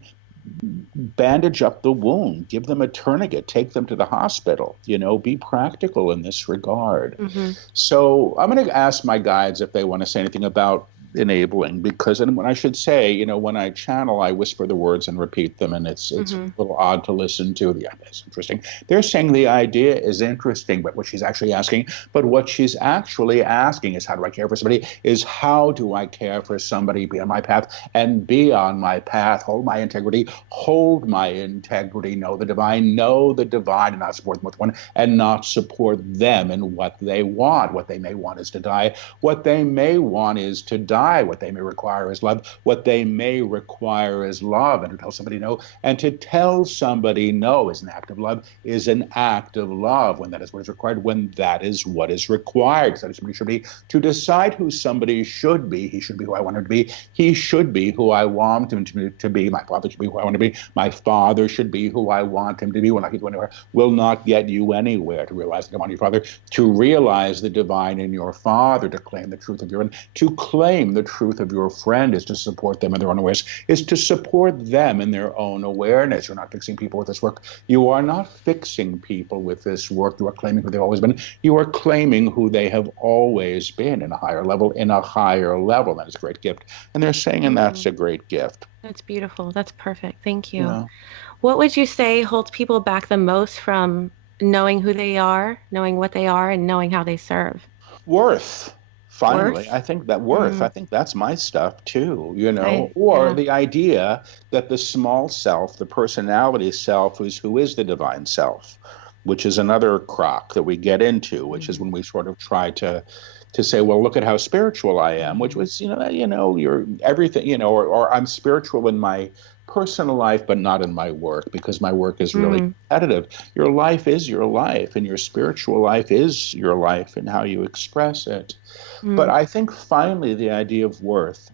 bandage up the wound, give them a tourniquet, take them to the hospital, be practical in this regard. So I'm going to ask my guides if they want to say anything about enabling, because, and when I should say, when I channel, I whisper the words and repeat them, and it's a little odd to listen to. Yeah, it's interesting. They're saying the idea is interesting, but what she's actually asking is, how do I care for somebody? Is how do I care for somebody, be on my path and be on my path, hold my integrity, know the divine, and not support them with one, and not support them in what they want. What they may want is to die. What they may want is to die. What they may require is love. What they may require is love. And to tell somebody no, and to tell somebody no is an act of love, is an act of love, when that is what is required, when that is what is required. So somebody should be, to decide who somebody should be, he should be who I want him to be, he should be who I want him to be, my father should be who I want to be, my father should be who I want him to be, will not get you anywhere, will not get you anywhere. To realize the divine in your father, to realize the divine in your father, to claim the truth of your own, to claim the truth of your friend is to support them in their own awareness, is to support them in their own awareness. You're not fixing people with this work. You are not fixing people with this work. You are claiming who they've always been. You are claiming who they have always been in a higher level, That is a great gift. And they're saying, and that's a great gift. That's beautiful. That's perfect. Thank you. Yeah. What would you say holds people back the most from knowing who they are, knowing what they are, and knowing how they serve? Worth. Finally, Worth? I think that worth, I think that's my stuff too, or the idea that the small self, the personality self, who is the divine self, which is another crock that we get into, which is when we sort of try to say, well, look at how spiritual I am, which was, you're everything, or I'm spiritual in my personal life, but not in my work, because my work is really competitive. Your life is your life, and your spiritual life is your life and how you express it. But I think finally the idea of worth,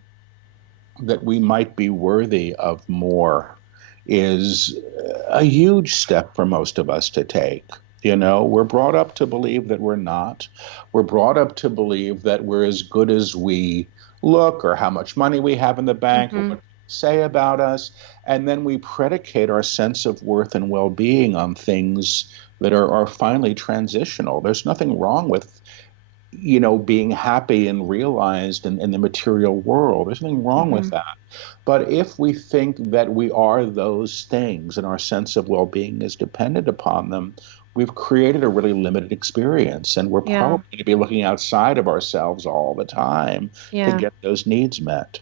that we might be worthy of more, is a huge step for most of us to take. We're brought up to believe that we're not. We're brought up to believe that we're as good as we look, or how much money we have in the bank, or what people say about us. And then we predicate our sense of worth and well-being on things that are finally transitional. There's nothing wrong with being happy and realized in the material world. There's nothing wrong with that. But if we think that we are those things and our sense of well-being is dependent upon them, we've created a really limited experience, and we're probably going to be looking outside of ourselves all the time to get those needs met.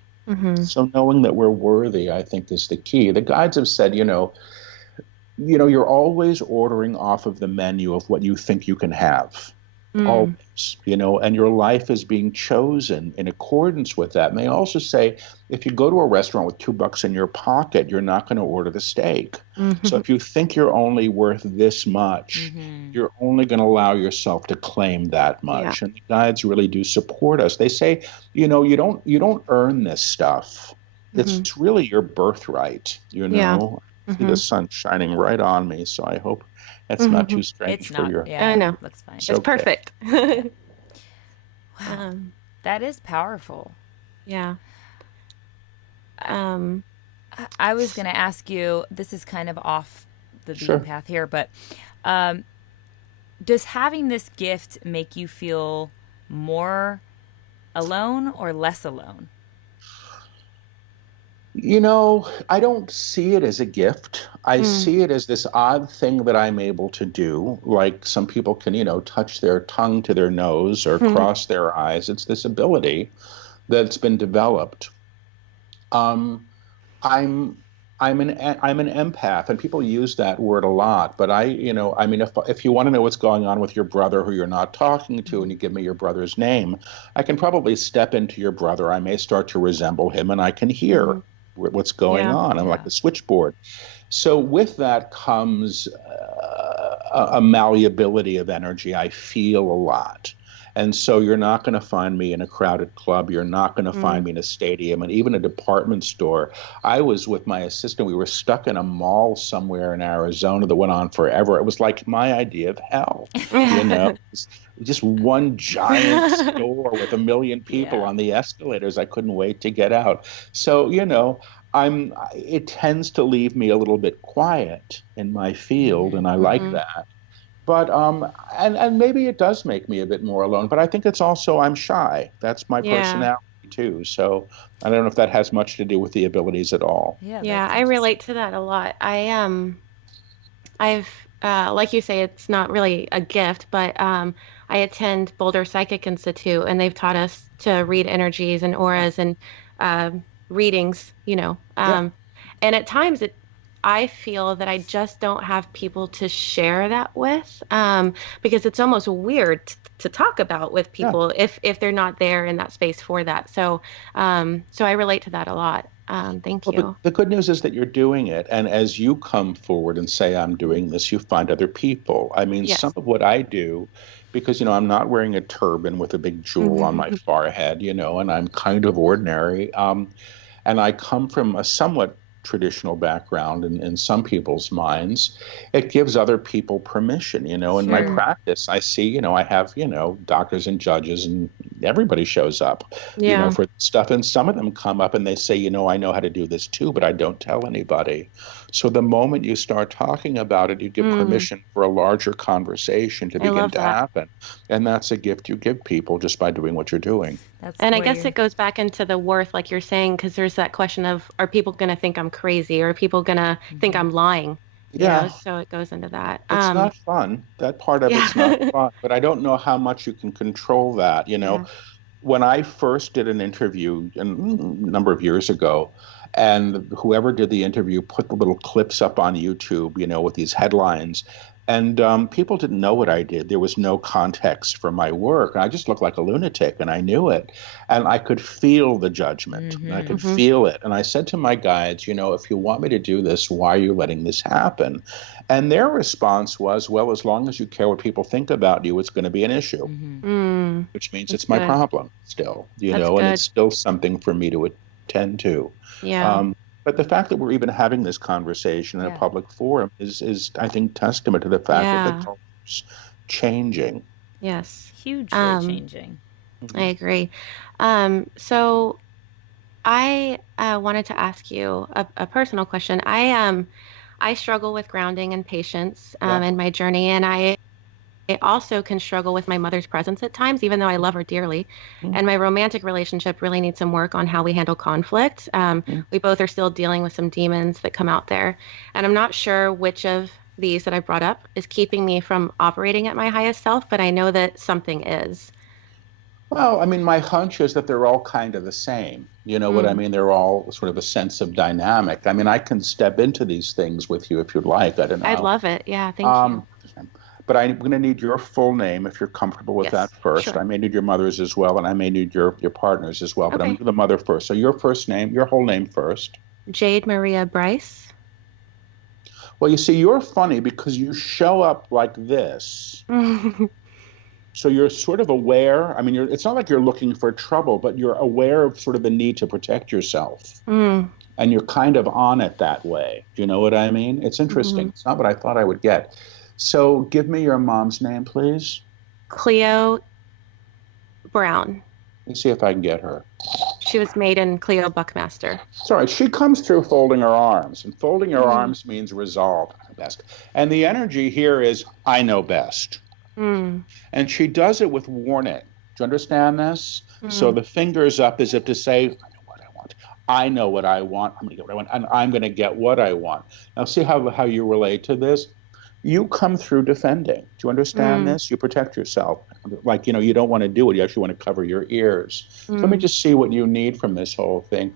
So knowing that we're worthy, I think, is the key. The guides have said, you're always ordering off of the menu of what you think you can have. Always, and your life is being chosen in accordance with that. And they also say, if you go to a restaurant with $2 in your pocket, you're not going to order the steak. So if you think you're only worth this much, you're only going to allow yourself to claim that much. And the guides really do support us. They say, you don't earn this stuff. It's really your birthright, See the sun shining right on me, so I hope that's not too strange for your... I know. That's fine. It's perfect. Wow. That is powerful. Yeah. I was going to ask you, this is kind of off the beaten path here, but does having this gift make you feel more alone or less alone? I don't see it as a gift. I see it as this odd thing that I'm able to do. Like some people can, touch their tongue to their nose or cross their eyes. It's this ability that's been developed. I'm an empath, and people use that word a lot. But if you want to know what's going on with your brother who you're not talking to, and you give me your brother's name, I can probably step into your brother. I may start to resemble him, and I can hear what's going on. I'm like the switchboard. So with that comes a malleability of energy. I feel a lot. And so you're not going to find me in a crowded club. You're not going to find me in a stadium, and even a department store. I was with my assistant. We were stuck in a mall somewhere in Arizona that went on forever. It was like my idea of hell, just one giant store with 1 million people on the escalators. I couldn't wait to get out. So, it tends to leave me a little bit quiet in my field, and I like that. But and maybe it does make me a bit more alone. But I think it's also I'm shy. That's my personality too. So I don't know if that has much to do with the abilities at all. Yeah, I relate to that a lot. I've like you say, it's not really a gift, but I attend Boulder Psychic Institute, and they've taught us to read energies and auras and readings. And at times I feel that I just don't have people to share that with, because it's almost weird to talk about with people if they're not there in that space for that. So I relate to that a lot. Thank you. But the good news is that you're doing it. And as you come forward and say, I'm doing this, you find other people. I mean, some of what I do, because, I'm not wearing a turban with a big jewel on my forehead, and I'm kind of ordinary. And I come from a somewhat traditional background in some people's minds. It gives other people permission, in my practice. I see, I have, doctors and judges and everybody shows up, for stuff. And some of them come up and they say, I know how to do this too, but I don't tell anybody. So the moment you start talking about it, you give permission for a larger conversation to begin to happen. And that's a gift you give people just by doing what you're doing. And I guess it goes back into the worth, like you're saying, because there's that question of, are people going to think I'm crazy? Or are people going to think I'm lying? Yeah. So it goes into that. It's not fun. That part of it's not fun. But I don't know how much you can control that. When I first did an interview a number of years ago, and whoever did the interview put the little clips up on YouTube, with these headlines. And people didn't know what I did. There was no context for my work. I just looked like a lunatic, and I knew it. And I could feel the judgment. And I could feel it. And I said to my guides, if you want me to do this, why are you letting this happen? And their response was, well, as long as you care what people think about you, it's going to be an issue, which means it's my problem still, and it's still something for me to attend to. Yeah. But the fact that we're even having this conversation in a public forum is, I think, testament to the fact that the culture's changing. Yes. Hugely changing. I agree. So I wanted to ask you a personal question. I struggle with grounding and patience in my journey, and I also can struggle with my mother's presence at times, even though I love her dearly. And my romantic relationship really needs some work on how we handle conflict. We both are still dealing with some demons that come out there. And I'm not sure which of these that I brought up is keeping me from operating at my highest self, but I know that something is. Well, I mean, my hunch is that they're all kind of the same. You know what I mean? They're all sort of a sense of dynamic. I mean, I can step into these things with you if you'd like. I don't know. I'd love it. Yeah, thank you. But I'm going to need your full name if you're comfortable with that first. Sure. I may need your mother's as well, and I may need your partner's as well. But I'm going to do the mother first. So your first name, your whole name first. Jade Maria Bryce. Well, you see, you're funny because you show up like this. So you're sort of aware. I mean, it's not like you're looking for trouble, but you're aware of sort of the need to protect yourself. And you're kind of on it that way. Do you know what I mean? It's interesting. It's not what I thought I would get. So give me your mom's name, please. Cleo Brown. Let's see if I can get her. She was made in Cleo Buckmaster. Sorry, she comes through folding her arms. And folding her arms means resolve. Best. And the energy here is, I know best. And she does it with warning. Do you understand this? So the finger's up as if to say, I know what I want. I know what I want. I'm going to get what I want. And I'm going to get what I want. Now see how you relate to this? You come through defending. Do you understand this? You protect yourself. Like, you don't want to do it. You actually want to cover your ears. So let me just see what you need from this whole thing.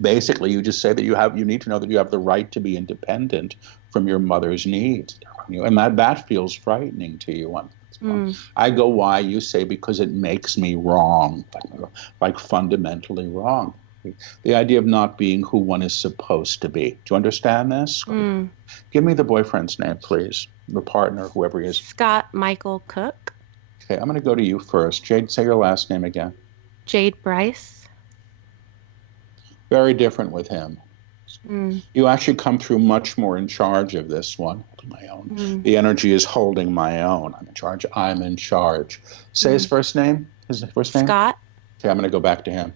Basically, you just say that you need to know that you have the right to be independent from your mother's needs. And that feels frightening to you. I go, why? You say, because it makes me wrong, like fundamentally wrong. The idea of not being who one is supposed to be. Do you understand this? Give me the boyfriend's name, please. The partner, whoever he is. Scott Michael Cook. Okay, I'm going to go to you first. Jade, say your last name again. Jade Bryce. Very different with him. You actually come through much more in charge of this one. My own. The energy is holding my own. I'm in charge. I'm in charge. Say his first name. His first name? Scott. Okay, I'm going to go back to him.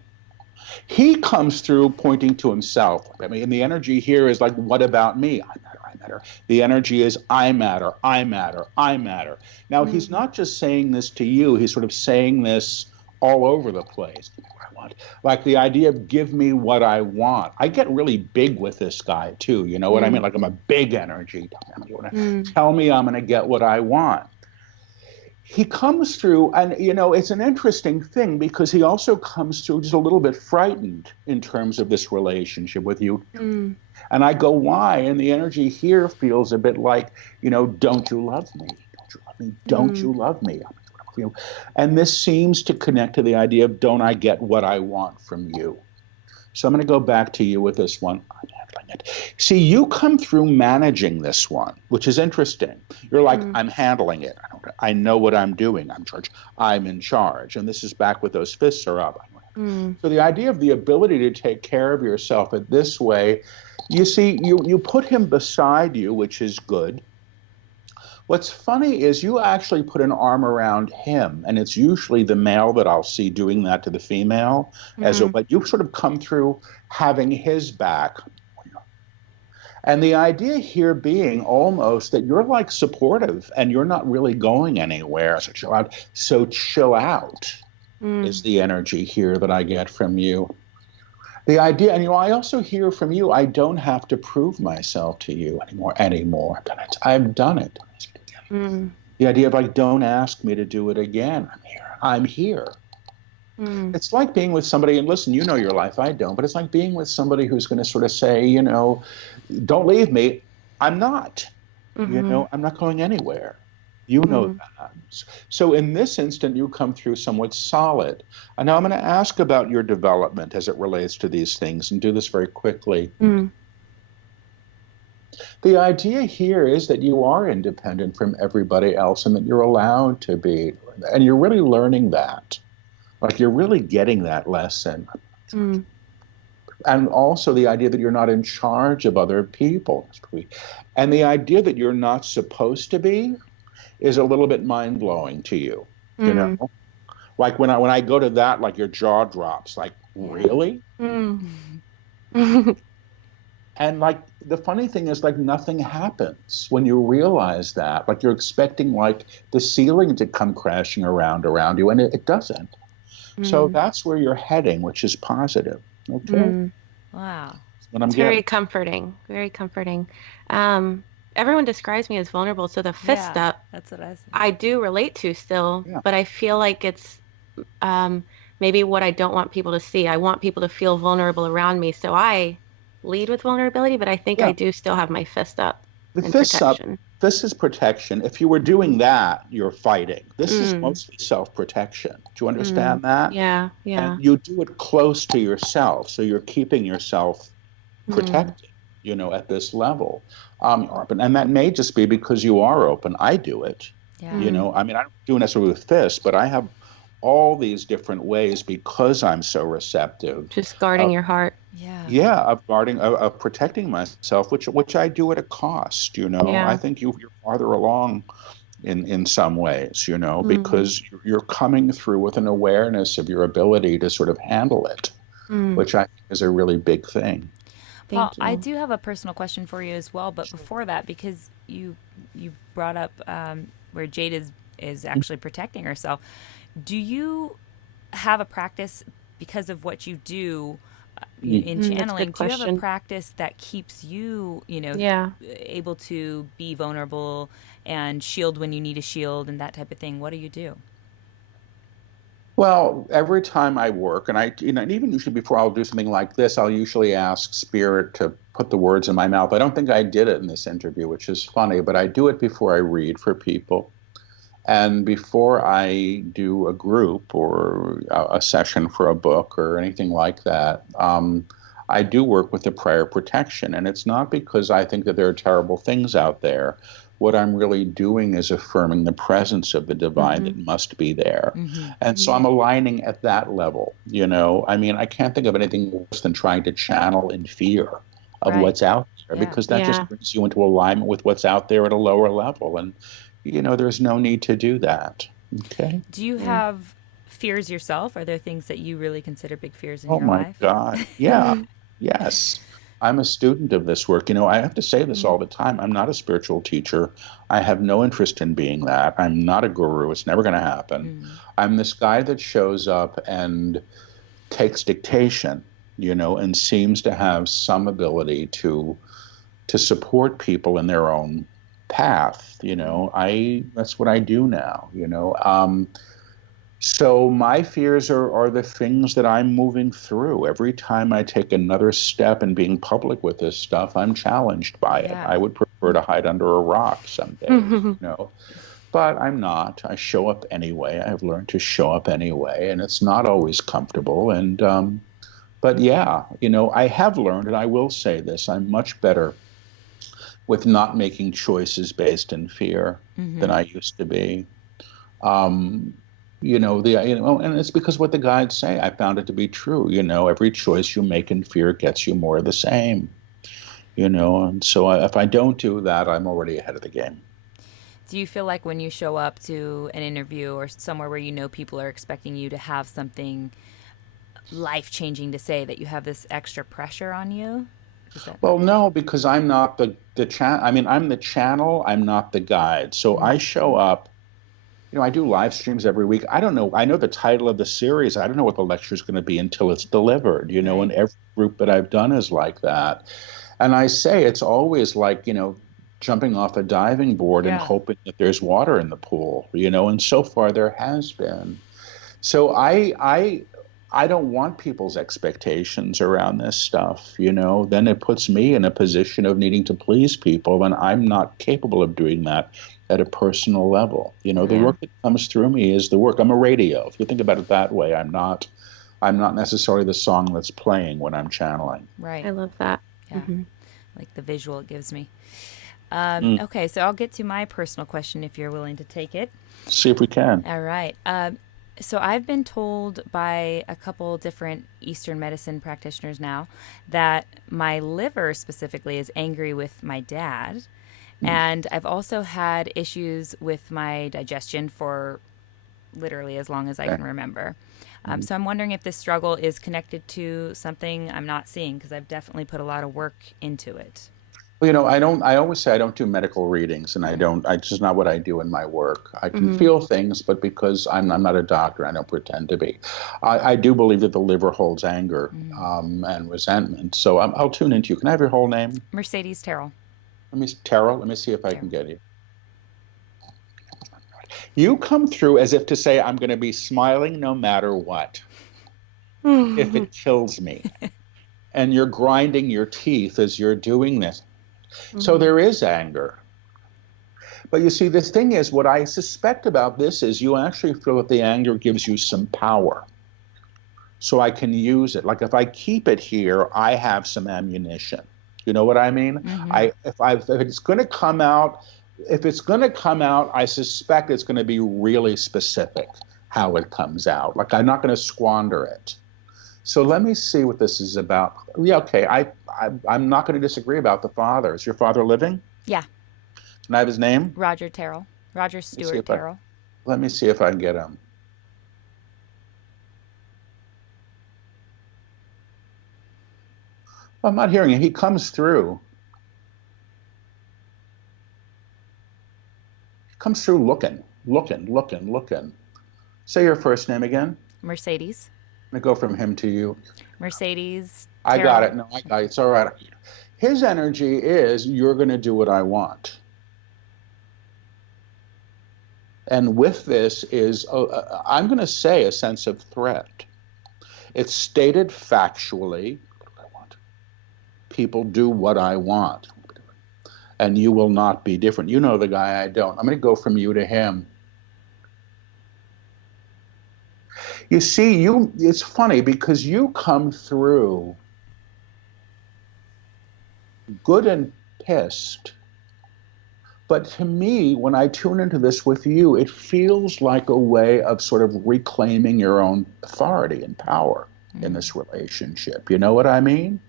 He comes through pointing to himself. I mean, and the energy here is like, what about me? I matter, I matter. The energy is, I matter, I matter, I matter. Now, he's not just saying this to you. He's sort of saying this all over the place. Give me what I want. Like the idea of give me what I want. I get really big with this guy, too. You know what I mean? Like I'm a big energy. Tell me I'm going to get what I want. He comes through, and, it's an interesting thing because he also comes through just a little bit frightened in terms of this relationship with you. And I go, why? And the energy here feels a bit like, don't you love me? Don't you love me? Don't you love me? And this seems to connect to the idea of, don't I get what I want from you? So I'm going to go back to you with this one. I'm handling it. See, you come through managing this one, which is interesting. You're like, I'm handling it. I know what I'm doing. I'm in charge. I'm in charge. And this is back with those fists are up. So the idea of the ability to take care of yourself in this way, you see, you put him beside you, which is good. What's funny is you actually put an arm around him, and it's usually the male that I'll see doing that to the female, but you sort of come through having his back. And the idea here being almost that you're like supportive and you're not really going anywhere. So chill out. So chill out is the energy here that I get from you. The idea, and I also hear from you, I don't have to prove myself to you anymore. I've done it. The idea of like, don't ask me to do it again. I'm here. It's like being with somebody, and listen, you know your life, I don't, but it's like being with somebody who's going to sort of say, don't leave me. I'm not. I'm not going anywhere. You know that. So in this instant, you come through somewhat solid. And now I'm going to ask about your development as it relates to these things, and do this very quickly. The idea here is that you are independent from everybody else and that you're allowed to be. And you're really learning that. Like you're really getting that lesson. And also the idea that you're not in charge of other people. And the idea that you're not supposed to be is a little bit mind-blowing to you, you know? Like when I go to that, like your jaw drops, like, really? And like the funny thing is like nothing happens when you realize that. Like you're expecting like the ceiling to come crashing around you, and it doesn't. So that's where you're heading, which is positive. Okay. Wow. It's very comforting. Very comforting. Everyone describes me as vulnerable, so the fist up, that's what I said. I do relate to still, but I feel like it's maybe what I don't want people to see. I want people to feel vulnerable around me, so I lead with vulnerability, but I think I do still have my fist up. The fist up, this is protection. If you were doing that, you're fighting. This is mostly self-protection. Do you understand that? Yeah. And you do it close to yourself, so you're keeping yourself protected, at this level. And that may just be because you are open. I do it. I don't do it necessarily with fists, but I have all these different ways because I'm so receptive. Just guarding your heart. Of protecting myself, which I do at a cost, I think you're farther along in some ways, because you're coming through with an awareness of your ability to sort of handle it, which I think is a really big thing. Paul, I do have a personal question for you as well, but before that, because you brought up where Jade is actually protecting herself, do you have a practice because of what you do in channeling? Do you have a practice that keeps you, able to be vulnerable and shield when you need a shield and that type of thing? What do you do? Well, every time I work, and and even usually before I'll do something like this, I'll usually ask Spirit to put the words in my mouth. I don't think I did it in this interview, which is funny, but I do it before I read for people. And before I do a group or a session for a book or anything like that, I do work with the prayer protection. And it's not because I think that there are terrible things out there. What I'm really doing is affirming the presence of the divine that must be there. And so I'm aligning at that level, I can't think of anything worse than trying to channel in fear of what's out there, because that just brings you into alignment with what's out there at a lower level. And, there's no need to do that. Okay. Do you have fears yourself? Are there things that you really consider big fears in your life? Oh my God. Yeah. Yes. I'm a student of this work. I have to say this all the time. I'm not a spiritual teacher. I have no interest in being that. I'm not a guru. It's never going to happen. I'm this guy that shows up and takes dictation, and seems to have some ability to support people in their own path. That's what I do now, So my fears are the things that I'm moving through. Every time I take another step in being public with this stuff, I'm challenged by it. I would prefer to hide under a rock some days, but I'm not. I show up anyway. I've learned to show up anyway, and it's not always comfortable. And, but yeah, I have learned, and I will say this, I'm much better with not making choices based in fear than I used to be. And it's because what the guides say, I found it to be true. Every choice you make in fear gets you more of the same. And so if I don't do that, I'm already ahead of the game. Do you feel like when you show up to an interview or somewhere where you know people are expecting you to have something life-changing to say, that you have this extra pressure on you? Well, no, because I'm not the I mean, I'm the channel, I'm not the guide. So I show up, I do live streams every week. I don't know. I know the title of the series. I don't know what the lecture is going to be until it's delivered, Right. and every group that I've done is like that. And I say it's always like, jumping off a diving board and hoping that there's water in the pool, and so far there has been. So I don't want people's expectations around this stuff, then it puts me in a position of needing to please people, and I'm not capable of doing that at a personal level. The work that comes through me is the work. I'm a radio. If you think about it that way, I'm not necessarily the song that's playing when I'm channeling. Right. I love that. Yeah. Mm-hmm. Like the visual it gives me. Okay, so I'll get to my personal question if you're willing to take it. See if we can. All right. So I've been told by a couple different Eastern medicine practitioners now that my liver specifically is angry with my dad. And I've also had issues with my digestion for literally as long as I can remember. So I'm wondering if this struggle is connected to something I'm not seeing, because I've definitely put a lot of work into it. Well, I always say I don't do medical readings, and it's just not what I do in my work. I can feel things, but because I'm not a doctor, I don't pretend to be. I do believe that the liver holds anger and resentment. So I'll tune into you. Can I have your whole name? Mercedes Terrell. Terrell, let me see if I can get you. You come through as if to say, I'm going to be smiling no matter what, if it kills me. And you're grinding your teeth as you're doing this. So there is anger. But you see, the thing is, what I suspect about this is you actually feel that the anger gives you some power. So I can use it. Like if I keep it here, I have some ammunition. You know what I mean? If it's going to come out, I suspect it's going to be really specific how it comes out. Like I'm not going to squander it. So let me see what this is about. Yeah, okay. I'm not going to disagree about the father. Is your father living? Yeah. Can I have his name? Roger Terrell. Roger Stewart Terrell. Let me see if I can get him. I'm not hearing him. He comes through. He comes through looking. Say your first name again. Mercedes. I'm going to go from him to you. Mercedes I Terrell. got it. No, I got it. It's all right. His energy is, you're going to do what I want. And with this is, I'm going to say, a sense of threat. It's stated factually. People do what I want. And you will not be different. You know the guy I don't. I'm going to go from you to him. You see, it's funny because you come through good and pissed. But to me, when I tune into this with you, it feels like a way of sort of reclaiming your own authority and power in this relationship. You know what I mean?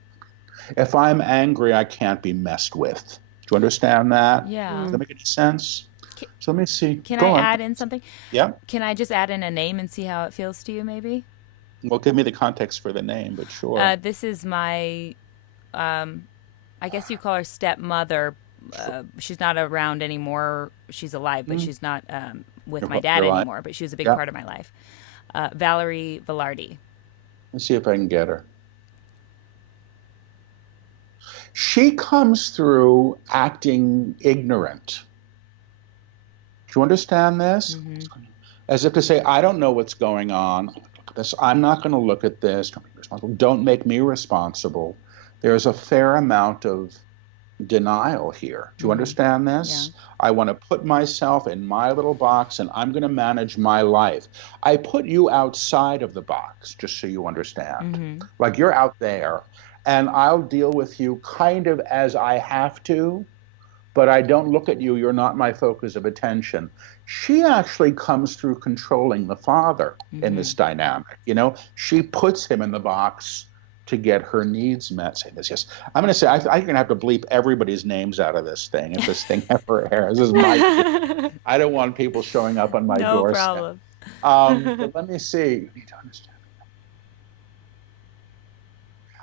If I'm angry, I can't be messed with. Do you understand that? Yeah. Does that make any sense? So let me see. Can I add in something? Yeah. Can I just add in a name and see how it feels to you, maybe? Well, give me the context for the name, but sure. This is my, I guess you call her stepmother. She's not around anymore. She's alive, but she's not with my dad anymore. But she was a big part of my life. Valerie Velarde. Let's see if I can get her. She comes through acting ignorant. Do you understand this? As if to say, I don't know what's going on. I'm not going to look at this. Don't make me responsible. There's a fair amount of denial here. Do you understand this? Yeah. I want to put myself in my little box and I'm going to manage my life. I put you outside of the box, just so you understand. Like you're out there and I'll deal with you kind of as I have to, but I don't look at you. You're not my focus of attention. She actually comes through controlling the father in this dynamic. You know, she puts him in the box to get her needs met. Say this, yes. I'm going to say I'm going to have to bleep everybody's names out of this thing if this thing ever airs. This is my. I don't want people showing up on my No doorstep. problem. But let me see. You need to understand.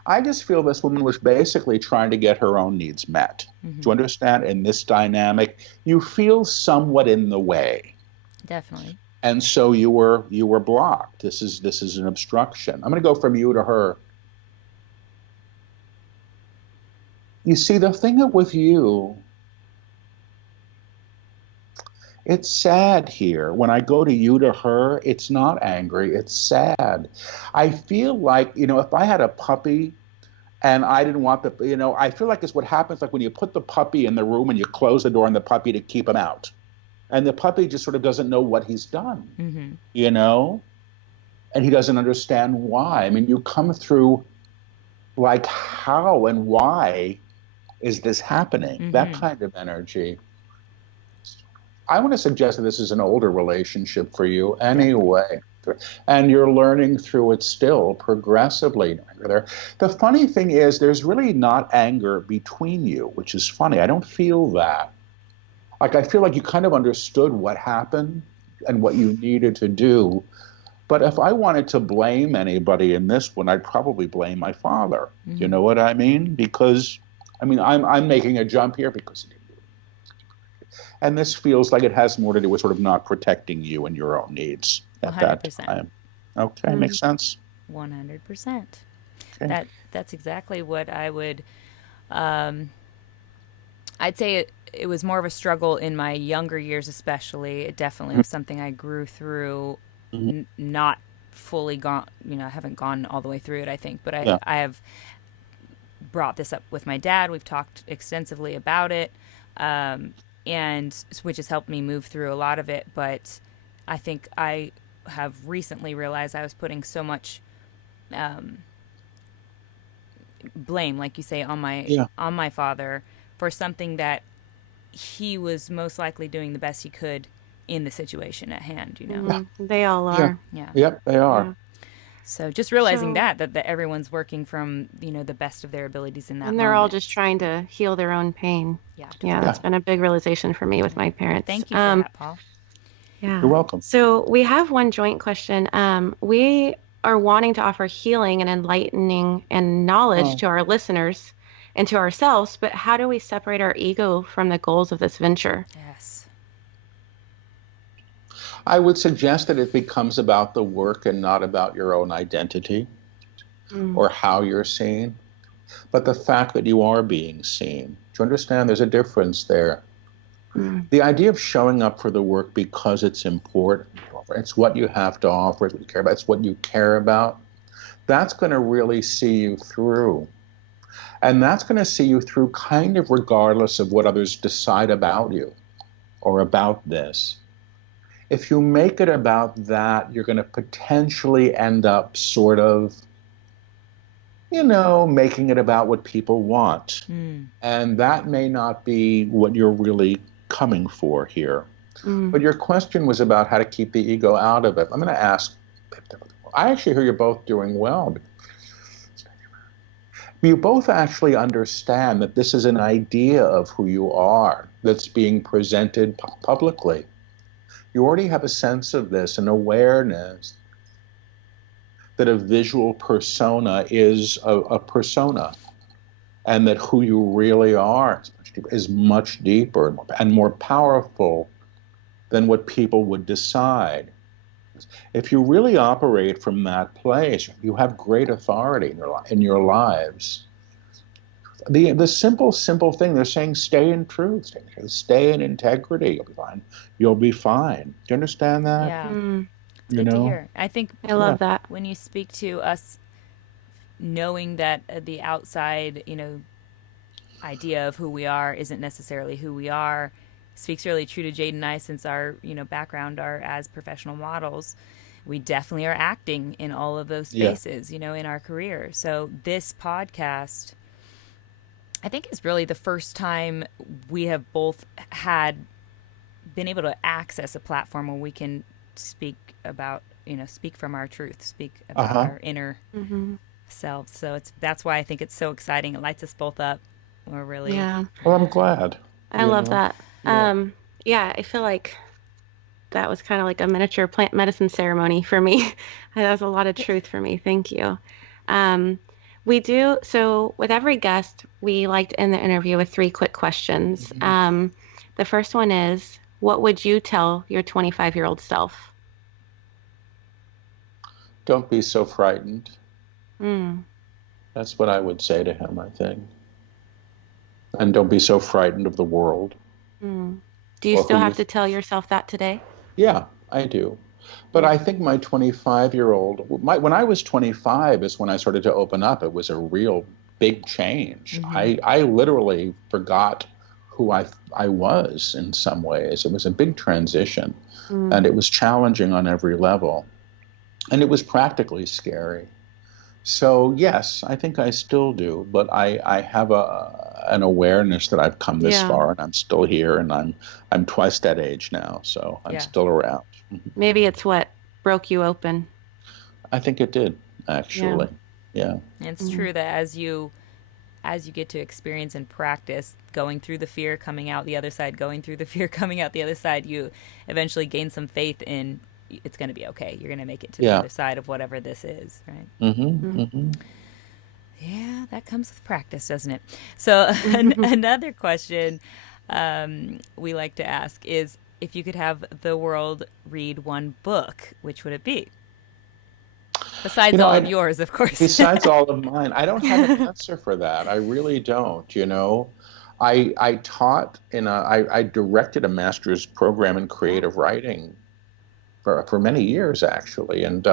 I just feel this woman was basically trying to get her own needs met. Do you understand? In this dynamic, you feel somewhat in the way. Definitely. And so you were blocked. This is an obstruction. I'm going to go from you to her. You see, the thing with you, it's sad here. When I go to you to her, it's not angry, it's sad. I feel like, if I had a puppy and I didn't want I feel like it's what happens like when you put the puppy in the room and you close the door on the puppy to keep him out. And the puppy just sort of doesn't know what he's done, and he doesn't understand why. I mean, you come through like, how and why is this happening? That kind of energy. I want to suggest that this is an older relationship for you anyway. And you're learning through it still progressively. The funny thing is, there's really not anger between you, which is funny. I don't feel that. Like, I feel like you kind of understood what happened and what you needed to do. But if I wanted to blame anybody in this one, I'd probably blame my father. You know what I mean? Because, I'm making a jump here because he didn't do it. And this feels like it has more to do with sort of not protecting you and your own needs at 100%. That time. Okay, makes sense? 100%. Okay. That's exactly what I would... I'd say it was more of a struggle in my younger years, especially. It definitely was something I grew through, not fully gone. I haven't gone all the way through it, I think, but I have brought this up with my dad. We've talked extensively about it, and which has helped me move through a lot of it. But I think I have recently realized I was putting so much blame, like you say, on my father for something that he was most likely doing the best he could in the situation at hand, They all are. Yeah. Yep, they are. Yeah. So just realizing that everyone's working from, the best of their abilities in that And they're moment. all just trying to heal their own pain. Yeah. Yeah, that's been a big realization for me with my parents. Thank you for that, Paul. Yeah. You're welcome. So we have one joint question. We are wanting to offer healing and enlightening and knowledge to our listeners and to ourselves, but how do we separate our ego from the goals of this venture? Yes. I would suggest that it becomes about the work and not about your own identity or how you're seen, but the fact that you are being seen. Do you understand? There's a difference there. The idea of showing up for the work because it's important, it's what you have to offer, it's what you care about, it's what you care about, that's going to really see you through. And that's going to see you through kind of regardless of what others decide about you or about this. If you make it about that, you're going to potentially end up sort of, making it about what people want. And that may not be what you're really coming for here. But your question was about how to keep the ego out of it. I'm going to ask, I actually hear you're both doing well. You both actually understand that this is an idea of who you are that's being presented publicly. You already have a sense of this, an awareness that a visual persona is a persona, and that who you really are is much deeper and more powerful than what people would decide. If you really operate from that place, you have great authority in your lives. The simple thing, they're saying, stay in truth, stay in integrity, you'll be fine. You'll be fine. Do you understand that? Yeah. Good to hear. I think I love that. When you speak to us, knowing that the outside, idea of who we are isn't necessarily who we are, speaks really true to Jade and I, since our, background are as professional models. We definitely are acting in all of those spaces, in our career. So this podcast, I think, is really the first time we have both been able to access a platform where we can speak about, speak from our truth, speak about our inner selves. So that's why I think it's so exciting. It lights us both up. We're really Yeah. Well, I'm glad. I love that. Yeah. Yeah, I feel like that was kind of like a miniature plant medicine ceremony for me. That was a lot of truth for me. Thank you. Um, so with every guest, we like to end the interview with 3 quick questions. The first one is, what would you tell your 25-year-old self? Don't be so frightened. Mm. That's what I would say to him, I think. And don't be so frightened of the world. Mm. Do you Or still who have to tell yourself that today? Yeah, I do. But I think my 25-year-old, when I was 25 is when I started to open up. It was a real big change. I literally forgot who I was in some ways. It was a big transition, and it was challenging on every level, and it was practically scary. So yes, I think I still do, but I have an awareness that I've come this far, and I'm still here, and I'm twice that age now, so I'm still around. Maybe it's what broke you open. I think it did, actually. Yeah. It's true that as you get to experience and practice going through the fear, coming out the other side, going through the fear, coming out the other side, you eventually gain some faith in it's going to be okay. You're going to make it to the other side of whatever this is, right? Yeah, that comes with practice, doesn't it? So another question we like to ask is, if you could have the world read one book, which would it be? Besides all of yours, of course. Besides all of mine. I don't have an answer for that. I really don't, I taught I directed a master's program in creative writing for many years, actually. And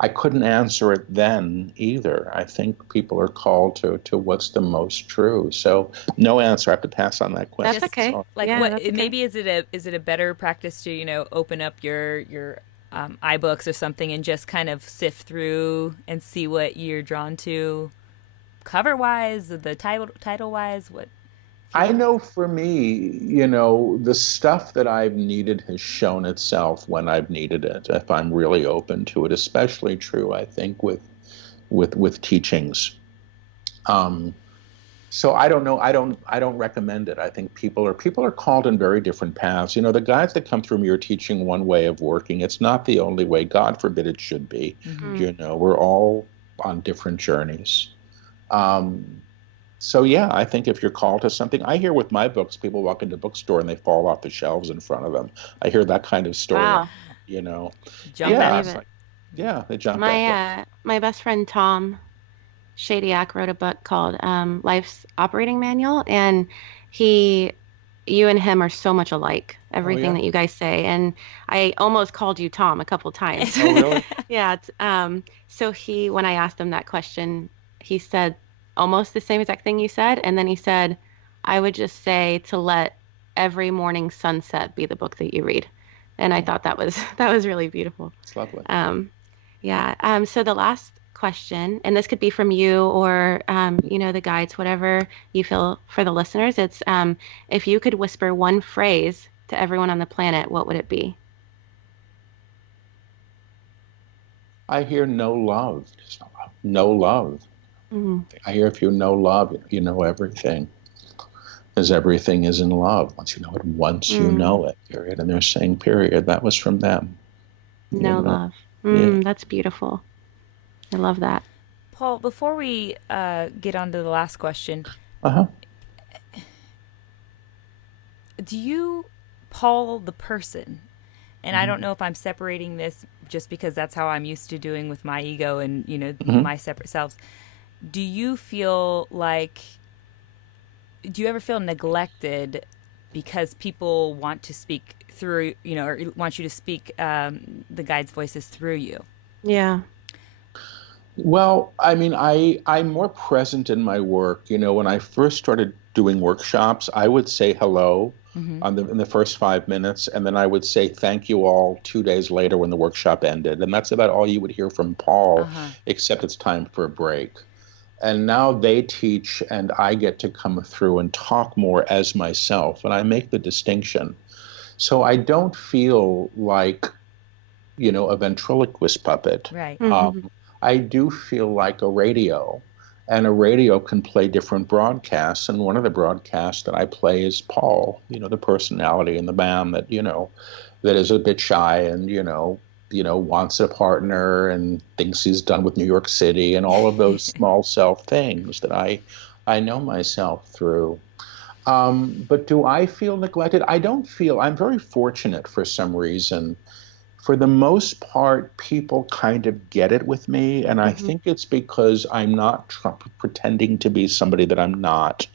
I couldn't answer it then either. I think people are called to what's the most true. So no answer. I have to pass on that question. That's okay. Like, maybe is it a better practice to, open up your iBooks or something and just kind of sift through and see what you're drawn to, cover wise, the title wise? What? I know for me, the stuff that I've needed has shown itself when I've needed it, if I'm really open to it. Especially true, I think, with teachings. So I don't know. I don't recommend it. I think people are called in very different paths. The guides that come through me are teaching one way of working. It's not the only way. God forbid it should be. We're all on different journeys. So yeah, I think if you're called to something, I hear with my books, people walk into a bookstore and they fall off the shelves in front of them. I hear that kind of story. Wow. They jump. My best friend Tom Shadyac wrote a book called Life's Operating Manual, and you and him are so much alike. Everything that you guys say, and I almost called you Tom a couple times. Oh, really? Yeah. So when I asked him that question, he said almost the same exact thing you said, and then he said, I would just say to let every morning sunset be the book that you read. And I thought that was really beautiful. It's lovely. So the last question, and this could be from you or the guides, whatever you feel for the listeners, it's if you could whisper one phrase to everyone on the planet, what would it be? I hear no love. No love. I hear if you know love, you know everything, as everything is in love. Once you know it, you know it, period. And they're saying, period. That was from them. No love. That's beautiful. I love that. Paul, before we get on to the last question, do you, Paul the person, and I don't know if I'm separating this just because that's how I'm used to doing with my ego and, my separate selves, do you ever feel neglected because people want to speak through, or want you to speak the guides' voices through you? Yeah. Well, I mean, I'm more present in my work. When I first started doing workshops, I would say hello in the first 5 minutes, and then I would say thank you all 2 days later when the workshop ended. And that's about all you would hear from Paul, except it's time for a break. And now they teach, and I get to come through and talk more as myself, and I make the distinction. So I don't feel like, a ventriloquist puppet. Right. I do feel like a radio, and a radio can play different broadcasts. And one of the broadcasts that I play is Paul, the personality in the band that, that is a bit shy and, wants a partner and thinks he's done with New York City and all of those small self things that I know myself through. But do I feel neglected? I don't feel, I'm very fortunate for some reason. For the most part, people kind of get it with me. And I think it's because I'm not pretending to be somebody that I'm not.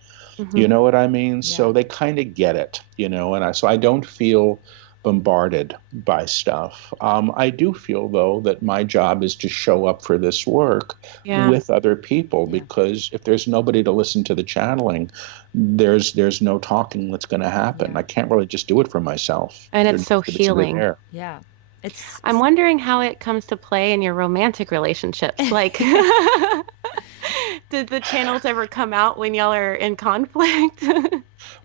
You know what I mean? Yeah. So they kind of get it, and so I don't feel bombarded by stuff. I do feel, though, that my job is to show up for this work with other people, because if there's nobody to listen to the channeling, there's no talking that's going to happen. I can't really just do it for myself. And it's so healing. Yeah. I'm wondering how it comes to play in your romantic relationships. Like, did the channels ever come out when y'all are in conflict?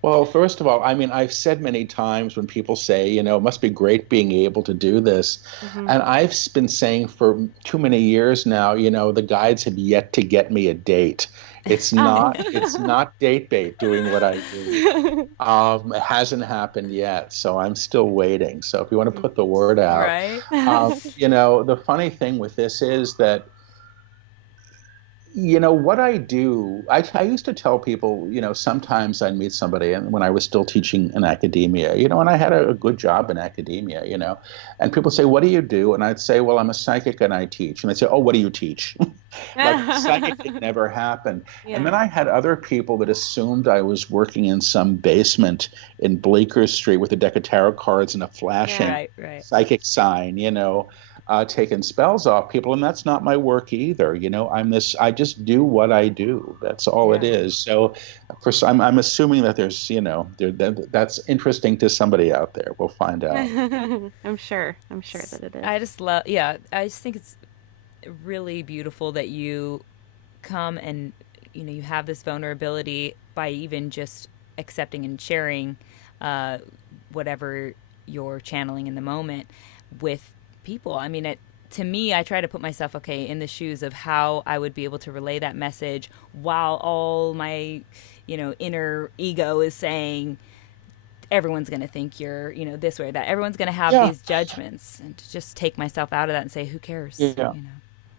Well, first of all, I mean, I've said many times when people say, it must be great being able to do this. And I've been saying for too many years now, the guides have yet to get me a date. It's not date bait doing what I do. It hasn't happened yet, so I'm still waiting. So if you want to put the word out, right. The funny thing with this is that, what I do, I used to tell people, sometimes I'd meet somebody, and when I was still teaching in academia, and I had a good job in academia, and people say, what do you do? And I'd say, well, I'm a psychic and I teach. And they'd say, oh, what do you teach? Like psychic thing never happened. Yeah. And then I had other people that assumed I was working in some basement in Bleecker Street with a deck of tarot cards and a flashing psychic sign, taking spells off people, and that's not my work either. I just do what I do. That's all it is. So I'm assuming that there's, that's interesting to somebody out there. We'll find out. I'm sure that it is. I just think it's really beautiful that you come and, you have this vulnerability by even just accepting and sharing whatever you're channeling in the moment with people. I mean, to me, I try to put myself, in the shoes of how I would be able to relay that message while all my, inner ego is saying everyone's going to think you're, this way or that. Everyone's going to have these judgments, and to just take myself out of that and say, who cares? Yeah.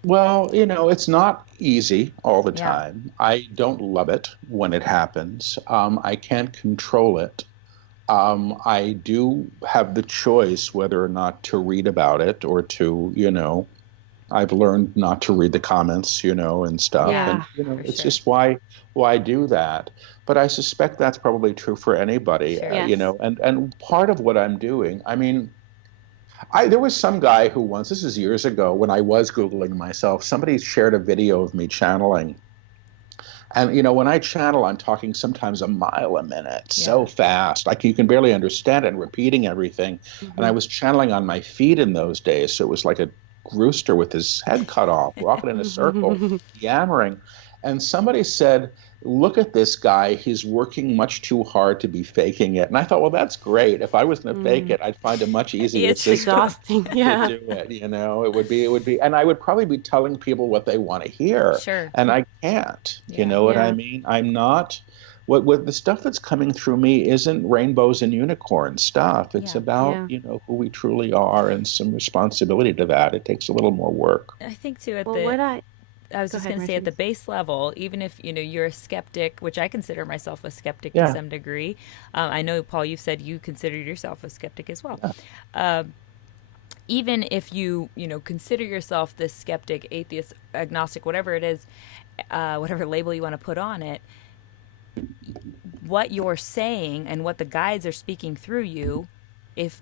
Well, it's not easy all the time. I don't love it when it happens. I can't control it. I do have the choice whether or not to read about it or to, I've learned not to read the comments, and stuff. Yeah, and, it's just why do that? But I suspect that's probably true for anybody, and part of what I'm doing, I mean, there was some guy who once, this is years ago when I was Googling myself, somebody shared a video of me channeling. And, when I channel, I'm talking sometimes a mile a minute, so fast. Like you can barely understand it and repeating everything. And I was channeling on my feet in those days. So it was like a rooster with his head cut off, walking in a circle, yammering. And somebody said, look at this guy. He's working much too hard to be faking it. And I thought, well, that's great. If I was going to fake it, I'd find a much easier system exhausting. to do it. It would be, and I would probably be telling people what they want to hear. Sure. And I can't, you know what I mean? I'm not, what the stuff that's coming through me isn't rainbows and unicorn stuff. It's about, who we truly are and some responsibility to that. It takes a little more work. I think too I was just going to say, at the base level, even if, you're a skeptic, which I consider myself a skeptic to some degree. I know, Paul, you've said you consider yourself a skeptic as well. Even if you, consider yourself this skeptic, atheist, agnostic, whatever it is, whatever label you want to put on it, what you're saying and what the guides are speaking through you, if,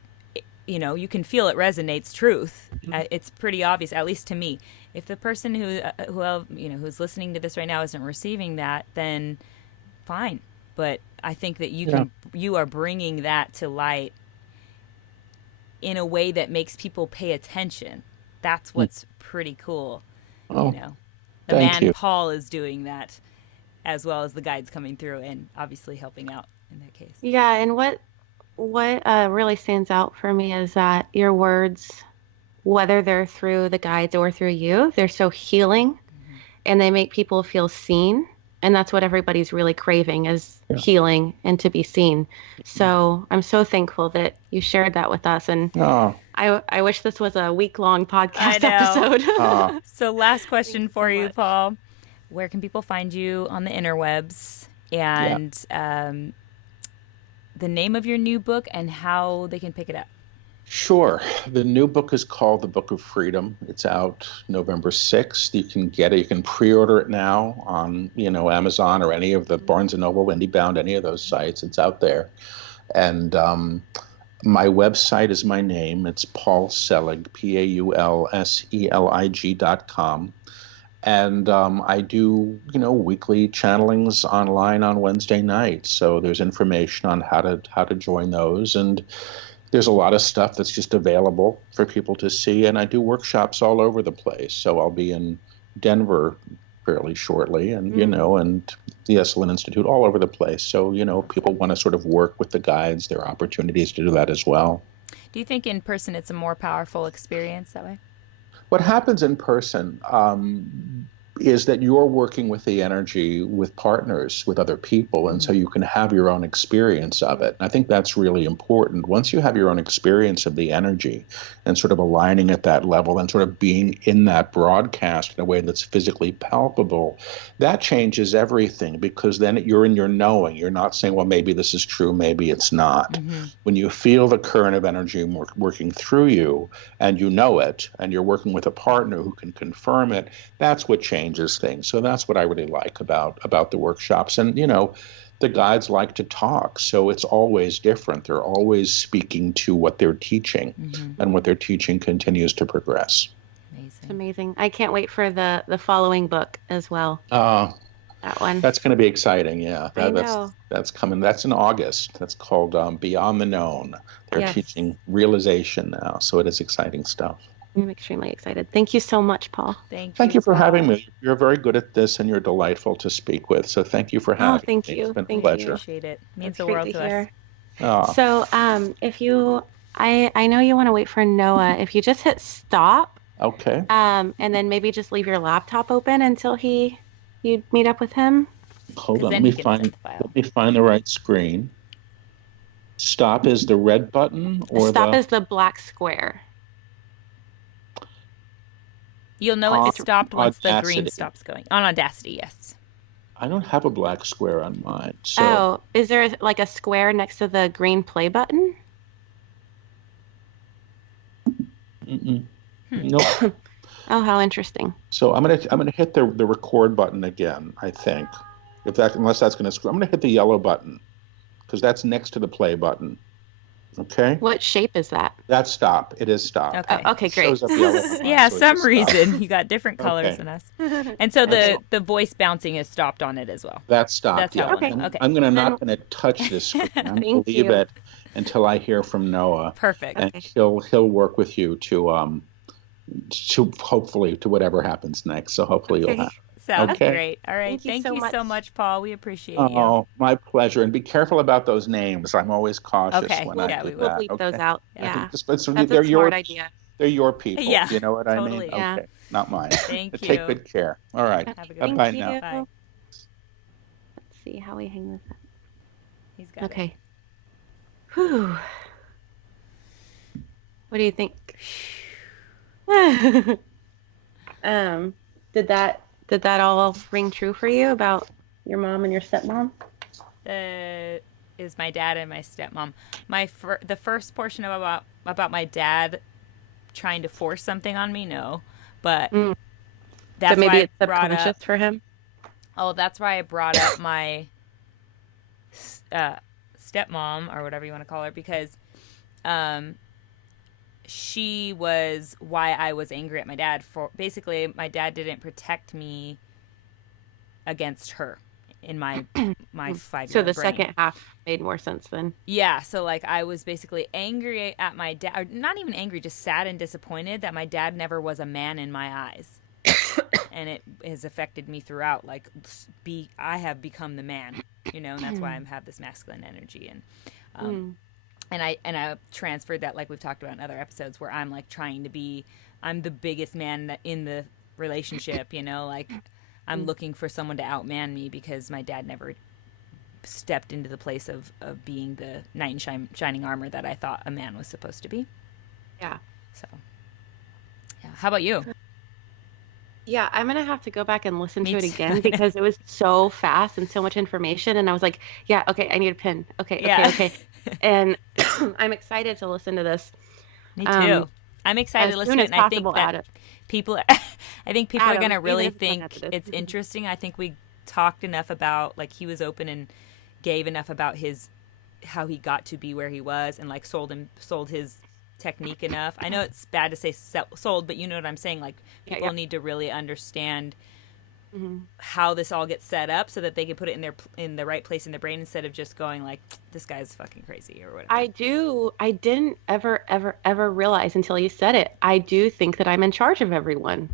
you can feel it resonates truth. It's pretty obvious, at least to me. If the person who's listening to this right now isn't receiving that, then fine. But I think that you are bringing that to light in a way that makes people pay attention. That's what's pretty cool. The man Paul is doing that, as well as the guides coming through and obviously helping out in that case. Yeah, and what really stands out for me is that your words whether they're through the guides or through you, they're so healing, and they make people feel seen. And that's what everybody's really craving, is healing and to be seen. So I'm so thankful that you shared that with us. And I wish this was a week-long podcast episode. So last question for you, Paul. Where can people find you on the interwebs? And the name of your new book and how they can pick it up. Sure. The new book is called The Book of Freedom. It's out November 6th. You can get it. You can pre-order it now on, Amazon or any of the Barnes & Noble, IndieBound, any of those sites. It's out there. And my website is my name. It's Paul Selig, PaulSelig.com. And I do, weekly channelings online on Wednesday nights. So there's information on how to join those. And there's a lot of stuff that's just available for people to see. And I do workshops all over the place. So I'll be in Denver fairly shortly and, and the Esalen Institute, all over the place. So, people want to sort of work with the guides. There are opportunities to do that as well. Do you think in person it's a more powerful experience that way? What happens in person is that you're working with the energy, with partners, with other people, and so you can have your own experience of it. And I think that's really important. Once you have your own experience of the energy and sort of aligning at that level and sort of being in that broadcast in a way that's physically palpable, that changes everything, because then you're in your knowing. You're not saying, well, maybe this is true, maybe it's not. When you feel the current of energy working through you and you know it, and you're working with a partner who can confirm it, that's what changes things. So that's what I really like about the workshops. And, the guides like to talk, so it's always different. They're always speaking to what they're teaching, and what they're teaching continues to progress. It's amazing. I can't wait for the following book as well. That one. That's going to be exciting. Yeah, I know. That's coming. That's in August. That's called Beyond the Known. They're teaching realization now, so it is exciting stuff. I'm extremely excited. Thank you so much, Paul. Thank you for having me. You're very good at this, and you're delightful to speak with. So thank you for having me. Thank you. It's been Thank a pleasure. I appreciate it. It means the world to us. So if you, I know you want to wait for Noah. If you just hit stop. Okay. And then maybe just leave your laptop open until you meet up with him. Hold on. Let me find the right screen. Stop is the red button, or stop is the black square. You'll know it stopped once the green stops going. On Audacity, yes. I don't have a black square on mine. So. Is there like a square next to the green play button? Nope. Oh, how interesting. So I'm gonna hit the record button again, I think. Unless that's gonna screw. I'm gonna hit the yellow button, because that's next to the play button. Okay. What shape is that? That's stop. It is stop. Okay. Okay, great. Shows up yellow button, yeah, so some reason you got different colors than us. And so the voice bouncing is stopped on it as well. That's stopped. That's yeah. okay. I'm not gonna touch this screen. I'm gonna leave it until I hear from Noah. Perfect. And he'll work with you to hopefully to whatever happens next. So hopefully you'll have. Sounds great. All right. Thank you so much, Paul. We appreciate you. Oh, my pleasure. And be careful about those names. I'm always cautious when I do we'll that. bleep those out. Yeah. That's a smart idea. They're your people. Yeah, you know what totally. I mean? Yeah. Okay. Not mine. Thank you. Take good care. All right. Have a good Bye Thank now. you. Bye. Let's see how we hang this up. He's got Okay. Whew. What do you think? Did that all ring true for you about your mom and your stepmom? Is my dad and my stepmom. The first portion about my dad trying to force something on me, no. But that's so maybe why it's subconscious for him? Oh, that's why I brought up my stepmom, or whatever you want to call her, because she was why I was angry at my dad. For basically, my dad didn't protect me against her in my 5-year-old So the brain. second half made more sense then. Yeah, so like I was basically angry at my dad, or not even angry, just sad and disappointed that my dad never was a man in my eyes. And it has affected me throughout. Like, I have become the man, and that's why I have this masculine energy. And and I transferred that, like we've talked about in other episodes, where I'm like trying to be, I'm the biggest man in the relationship, you know, like I'm looking for someone to outman me because my dad never stepped into the place of being the knight in shining armor that I thought a man was supposed to be. Yeah. So, yeah. How about you? Yeah, I'm gonna have to go back and listen Me to it too. again because it was so fast and so much information, and I was like, yeah, okay, I need a pen. Okay, Yeah. okay. And I'm excited to listen to this Me too. I'm excited as to listen soon to as it, and I think possible, that Adam. people, I think people are Adam, gonna even really if it's think unedited. it's interesting. I think we talked enough about, like, he was open and gave enough about his how he got to be where he was, and like sold his technique enough. I know it's bad to say sold, but you know what I'm saying. Like, Yeah, people yeah. need to really understand Mhm. how this all gets set up so that they can put it in the right place in their brain instead of just going like, this guy's fucking crazy or whatever. I didn't ever realize until you said it. I do think that I'm in charge of everyone.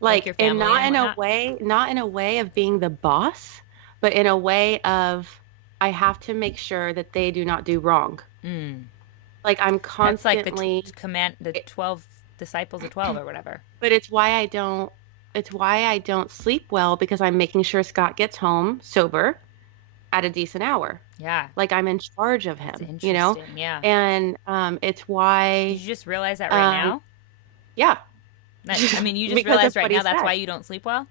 Like your And family not and in a whatnot? way, not in a way of being the boss, but in a way of I have to make sure that they do not do wrong. Like I'm That's like the constantly, command, the 12 disciples of 12 or whatever. but it's why I don't sleep well because I'm making sure Scott gets home sober at a decent hour. Yeah. Like I'm in charge of That's him, interesting. Yeah. And it's Did why, you just realize that right now? yeah, I mean, you just because realized that's right what he now that's said. why you don't sleep well?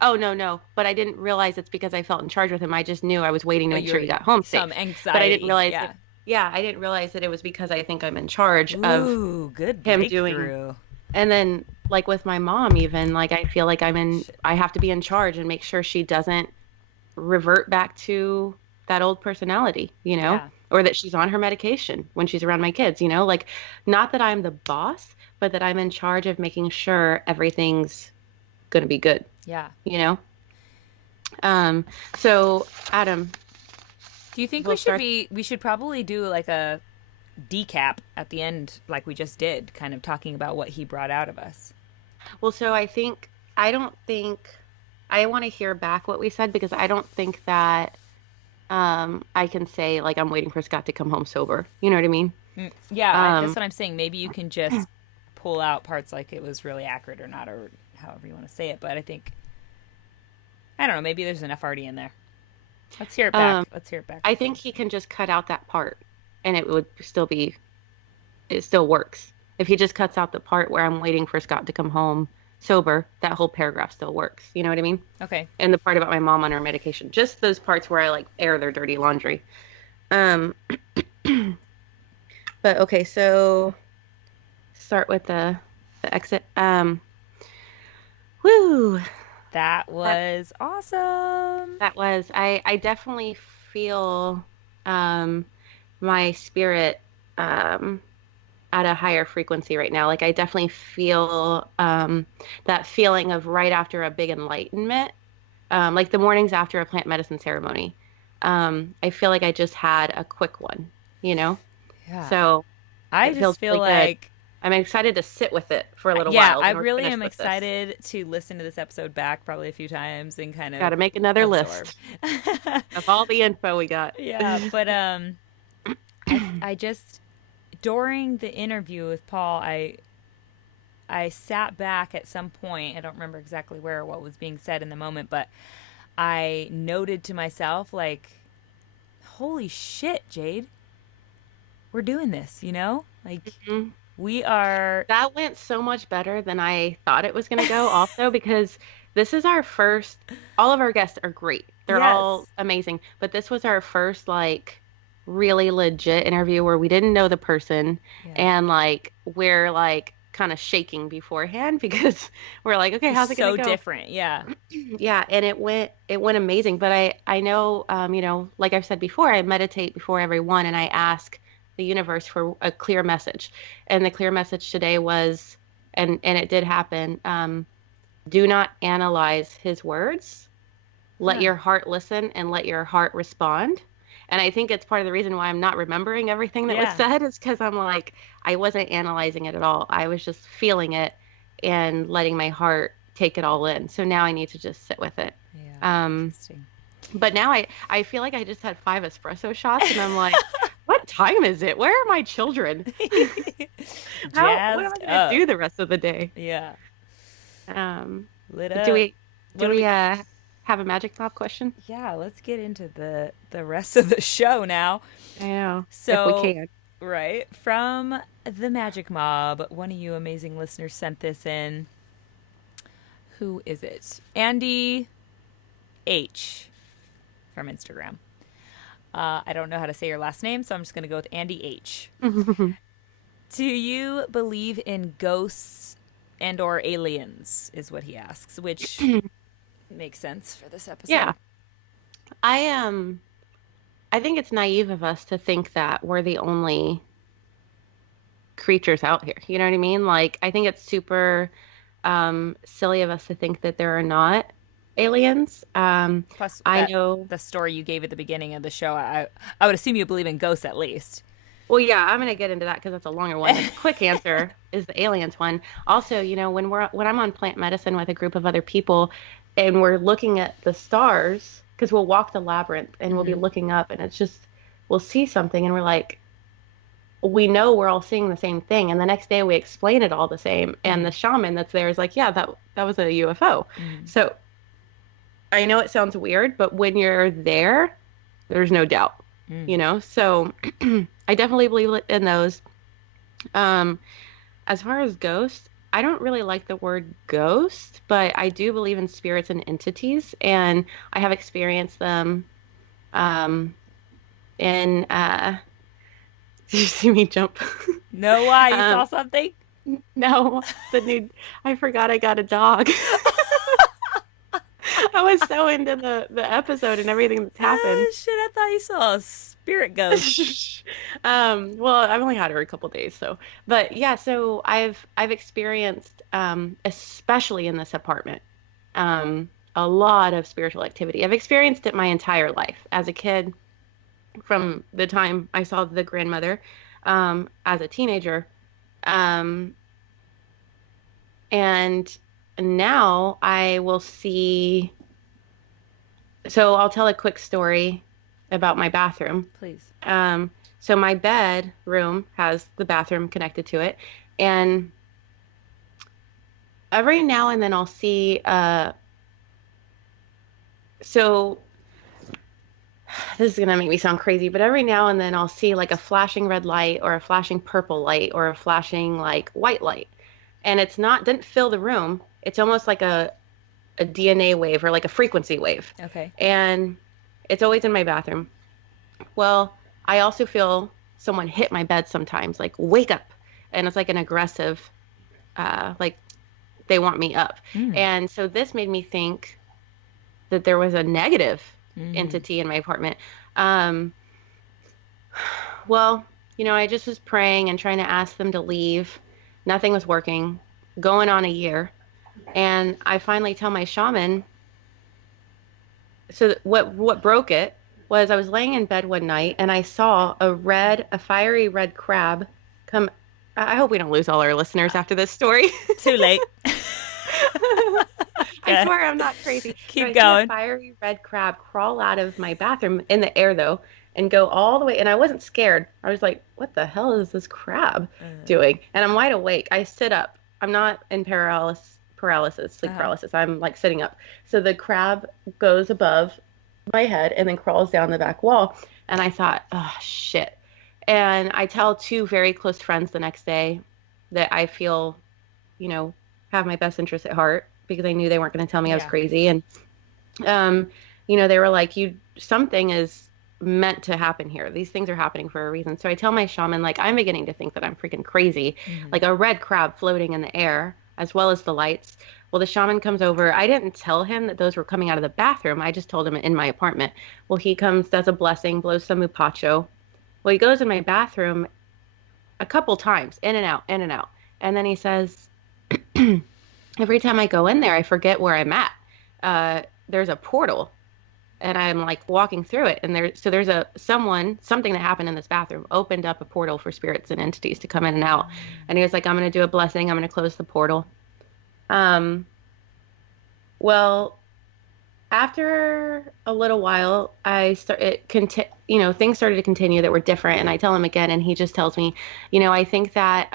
Oh, no, but I didn't realize it's because I felt in charge with him. I just knew I was waiting to make sure he got home safe. Some anxiety. But I didn't realize yeah. that, yeah, I didn't realize that it was because I think I'm in charge of Ooh, good him breakthrough. doing. And then like with my mom, even like I feel like I have to be in charge and make sure she doesn't revert back to that old personality, Yeah. or that she's on her medication when she's around my kids, like not that I'm the boss, but that I'm in charge of making sure everything's going to be good, Yeah. So Adam, Do you think we'll we should probably do like a decap at the end, like we just did, kind of talking about what he brought out of us? Well, so I don't think I want to hear back what we said because I don't think that I can say like I'm waiting for Scott to come home sober. You know what I mean? Yeah, that's what I'm saying. Maybe you can just pull out parts like it was really accurate or not, or however you want to say it. But I think, I don't know, maybe there's enough already in there. Let's hear it back. I think he can just cut out that part and it still works. If he just cuts out the part where I'm waiting for Scott to come home sober, that whole paragraph still works. You know what I mean? Okay. And the part about my mom on her medication, just those parts where I like air their dirty laundry. But okay, so start with the exit. Woo! That was awesome. That was, I definitely feel my spirit at a higher frequency right now. Like I definitely feel that feeling of right after a big enlightenment, like the mornings after a plant medicine ceremony. I feel like I just had a quick one, Yeah. So I just feel like good. I'm excited to sit with it for a little yeah, while. I really am excited to listen to this episode back probably a few times and kind of got to make another absorb. list of all the info we got. Yeah, but I just, during the interview with Paul, I sat back at some point. I don't remember exactly where or what was being said in the moment, but I noted to myself, like, holy shit, Jade, we're doing this, like. Mm-hmm. That went so much better than I thought it was going to go also because this is our first, all of our guests are great. They're all amazing, but this was our first like really legit interview where we didn't know the person and like we're like kind of shaking beforehand because we're like, okay, how's it going to go? So different. Yeah. Yeah. And it went amazing. But I know, like I've said before, I meditate before every one and I ask the universe for a clear message. And the clear message today was, and it did happen, do not analyze his words. Let your heart listen and let your heart respond. And I think it's part of the reason why I'm not remembering everything that was said is because I'm like, I wasn't analyzing it at all. I was just feeling it and letting my heart take it all in. So now I need to just sit with it. Yeah. Interesting. But now I feel like I just had 5 espresso shots and I'm like, What time is it? Where are my children? What am I Jazzed going to up. do the rest of the day? Yeah. Um, Lit do up. we have a MAJic Mob question? Yeah, let's get into the rest of the show now. I know, if we So, can. right, from the MAJic Mob, one of you amazing listeners sent this in. Who is it? Andy H from Instagram. I don't know how to say your last name, so I'm just going to go with Andy H. Do you believe in ghosts and or aliens is what he asks, which makes sense for this episode. Yeah. I think it's naive of us to think that we're the only creatures out here. You know what I mean? Like, I think it's super silly of us to think that there are not aliens. Plus, I know the story you gave at the beginning of the show, I would assume you believe in ghosts at least. Well, yeah, I'm going to get into that because that's a longer one. The quick answer is the aliens one. Also, you know, when I'm on plant medicine with a group of other people and we're looking at the stars, because we'll walk the labyrinth and we'll be looking up and it's just, we'll see something and we're like, we know we're all seeing the same thing. And the next day we explain it all the same. And the shaman that's there is like, yeah, that was a UFO. So I know it sounds weird, but when you're there, there's no doubt, you know? So I definitely believe in those. As far as ghosts, I don't really like the word ghost, but I do believe in spirits and entities, and I have experienced them. Did you see me jump? No, why? You saw something? No, I forgot I got a dog. I was so into the episode and everything that's happened. Shit, I thought you saw a spirit ghost. Well, I've only had her a couple days, but yeah, so I've experienced, especially in this apartment, a lot of spiritual activity. I've experienced it my entire life as a kid, from the time I saw the grandmother, as a teenager, and now I will see. So I'll tell a quick story about my bathroom. Please. So my bedroom has the bathroom connected to it, and every now and then I'll see. So this is gonna make me sound crazy, but every now and then I'll see like a flashing red light or a flashing purple light or a flashing like white light, and didn't fill the room. It's almost like a DNA wave or like a frequency wave. Okay. And it's always in my bathroom. Well, I also feel someone hit my bed sometimes, like wake up. And it's like an aggressive, like they want me up. And so this made me think that there was a negative entity in my apartment. Well, you know, I just was praying and trying to ask them to leave. Nothing was working, going on a year. And I finally tell my shaman. So what broke it was I was laying in bed one night and I saw a fiery red crab come. I hope we don't lose all our listeners after this story. Too late. I swear I'm not crazy. Keep so I going. see a fiery red crab crawl out of my bathroom in the air though and go all the way. And I wasn't scared. I was like, what the hell is this crab doing? And I'm wide awake. I sit up. I'm not in sleep paralysis. I'm like sitting up. So the crab goes above my head and then crawls down the back wall. And I thought, oh, shit. And I tell two very close friends the next day that I feel, you know, have my best interests at heart, because I knew they weren't going to tell me I was crazy. And, you know, they were like, something is meant to happen here. These things are happening for a reason. So I tell my shaman, like, I'm beginning to think that I'm freaking crazy, like a red crab floating in the air, as well as the lights. Well, the shaman comes over. I didn't tell him that those were coming out of the bathroom. I just told him in my apartment. Well, he comes, does a blessing, blows some mupacho. Well, he goes in my bathroom a couple times, in and out, in and out. And then he says, every time I go in there, I forget where I'm at. There's a portal, and I'm like walking through it. And there's something that happened in this bathroom opened up a portal for spirits and entities to come in and out. And he was like, I'm going to do a blessing. I'm going to close the portal. Well, After a little while, things started to continue that were different, and I tell him again, and he just tells me, I think that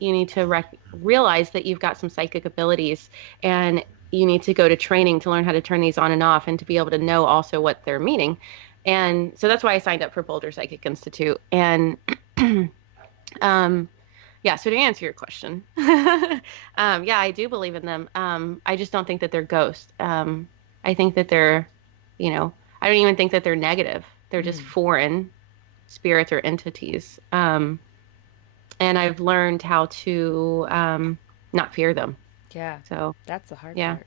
you need to realize that you've got some psychic abilities, and you need to go to training to learn how to turn these on and off, and to be able to know also what they're meaning. And so that's why I signed up for Boulder Psychic Institute. And yeah, so to answer your question, yeah, I do believe in them. I just don't think that they're ghosts. I think that they're, I don't even think that they're negative. They're just foreign spirits or entities. And I've learned how to not fear them. Yeah. So that's the hard yeah. part.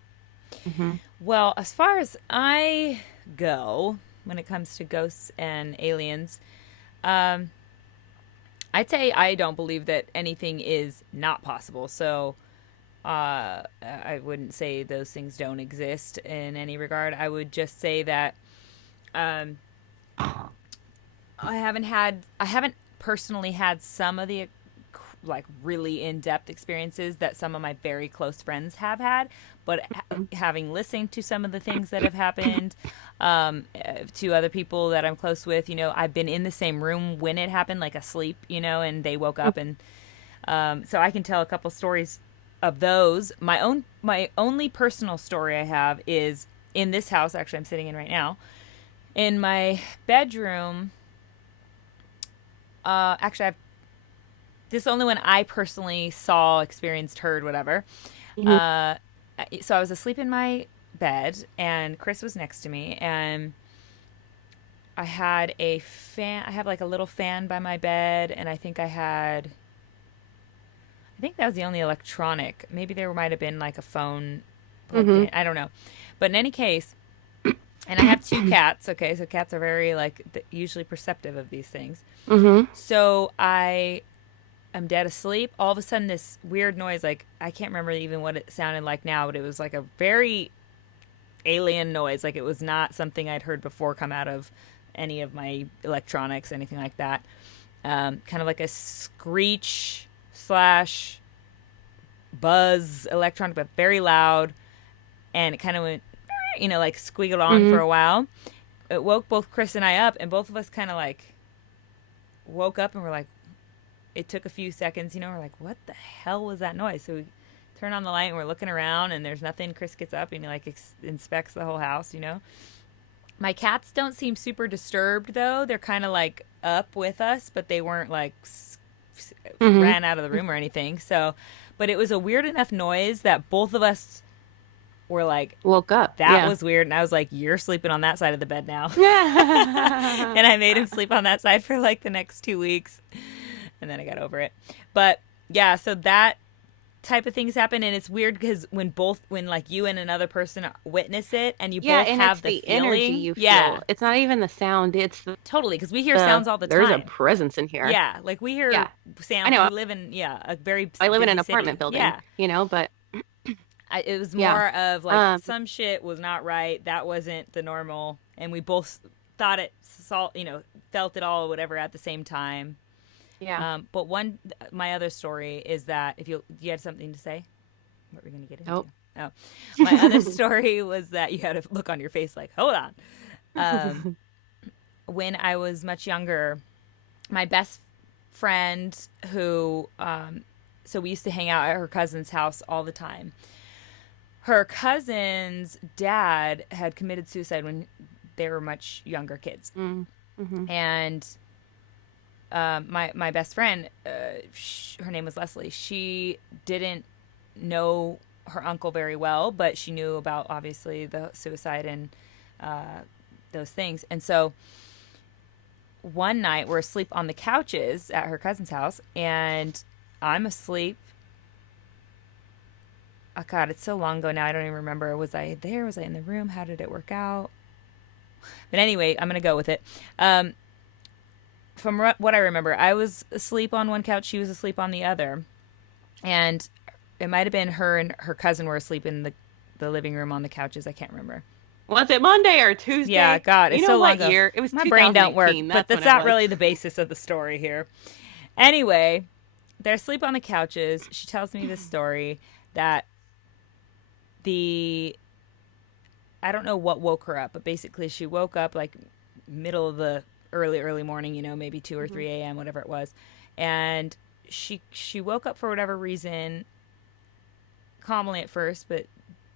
Mm-hmm. Well, as far as I go, when it comes to ghosts and aliens, I'd say I don't believe that anything is not possible. So I wouldn't say those things don't exist in any regard. I would just say that I haven't personally had some of the like really in-depth experiences that some of my very close friends have had, but having listened to some of the things that have happened to other people that I'm close with, I've been in the same room when it happened, like asleep, and they woke up, and so I can tell a couple stories of those. My only personal story I have is in this house, actually I'm sitting in right now, in my bedroom. Actually, this is the only one I personally saw, experienced, heard, whatever. Mm-hmm. So I was asleep in my bed, and Chris was next to me, and I had a fan. I have like a little fan by my bed, and I think that was the only electronic. Maybe there might have been like a phone plugged in. I don't know. But in any case, and I have 2 cats. Okay, so cats are very usually perceptive of these things. Mm-hmm. So I'm dead asleep. All of a sudden, this weird noise, like I can't remember even what it sounded like now, but it was like a very alien noise. Like it was not something I'd heard before come out of any of my electronics, anything like that. Kind of like a screech / buzz electronic, but very loud. And it kind of went, like squealed on for a while. It woke both Chris and I up, and both of us kind of like woke up and were like, it took a few seconds, we're like, what the hell was that noise? So we turn on the light and we're looking around and there's nothing. Chris gets up and he inspects the whole house, My cats don't seem super disturbed though. They're kind of like up with us, but they weren't like ran out of the room or anything. So, but it was a weird enough noise that both of us were like, woke up. That was weird. And I was like, you're sleeping on that side of the bed now. And I made him sleep on that side for like the next 2 weeks. And then I got over it. But yeah, so that type of things happen, and it's weird because when like you and another person witness it, and you both and have it's the feeling, energy you feel. Yeah, it's not even the sound; it's totally because we hear sounds all the time. There's a presence in here. Yeah, like we hear sound. I know. We live in a very. I live in an city. apartment building. Yeah, but it was more of like some shit was not right. That wasn't the normal, and we both thought it saw, felt it all, whatever, at the same time. Yeah. But my other story is that you had something to say? What were we going to get into? Nope. Oh, my other story was that you had a look on your face like, hold on. When I was much younger, my best friend who, so we used to hang out at her cousin's house all the time. Her cousin's dad had committed suicide when they were much younger kids. Mm-hmm. And my best friend, her name was Leslie. She didn't know her uncle very well, but she knew about obviously the suicide and those things. And so one night we're asleep on the couches at her cousin's house, and I'm asleep. Oh God, it's so long ago now. I don't even remember. Was I there? Was I in the room? How did it work out? But anyway, I'm gonna go with it. From what I remember, I was asleep on one couch, she was asleep on the other. And it might have been her and her cousin were asleep in the living room on the couches. I can't remember. Was it Monday or Tuesday? Yeah, God, it's so long ago. Year? It was my brain don't work, but that's not really the basis of the story here. Anyway, they're asleep on the couches. She tells me this story that I don't know what woke her up, but basically she woke up like middle of the early morning, maybe 2 or 3 a.m., whatever it was. And she woke up for whatever reason, calmly at first, but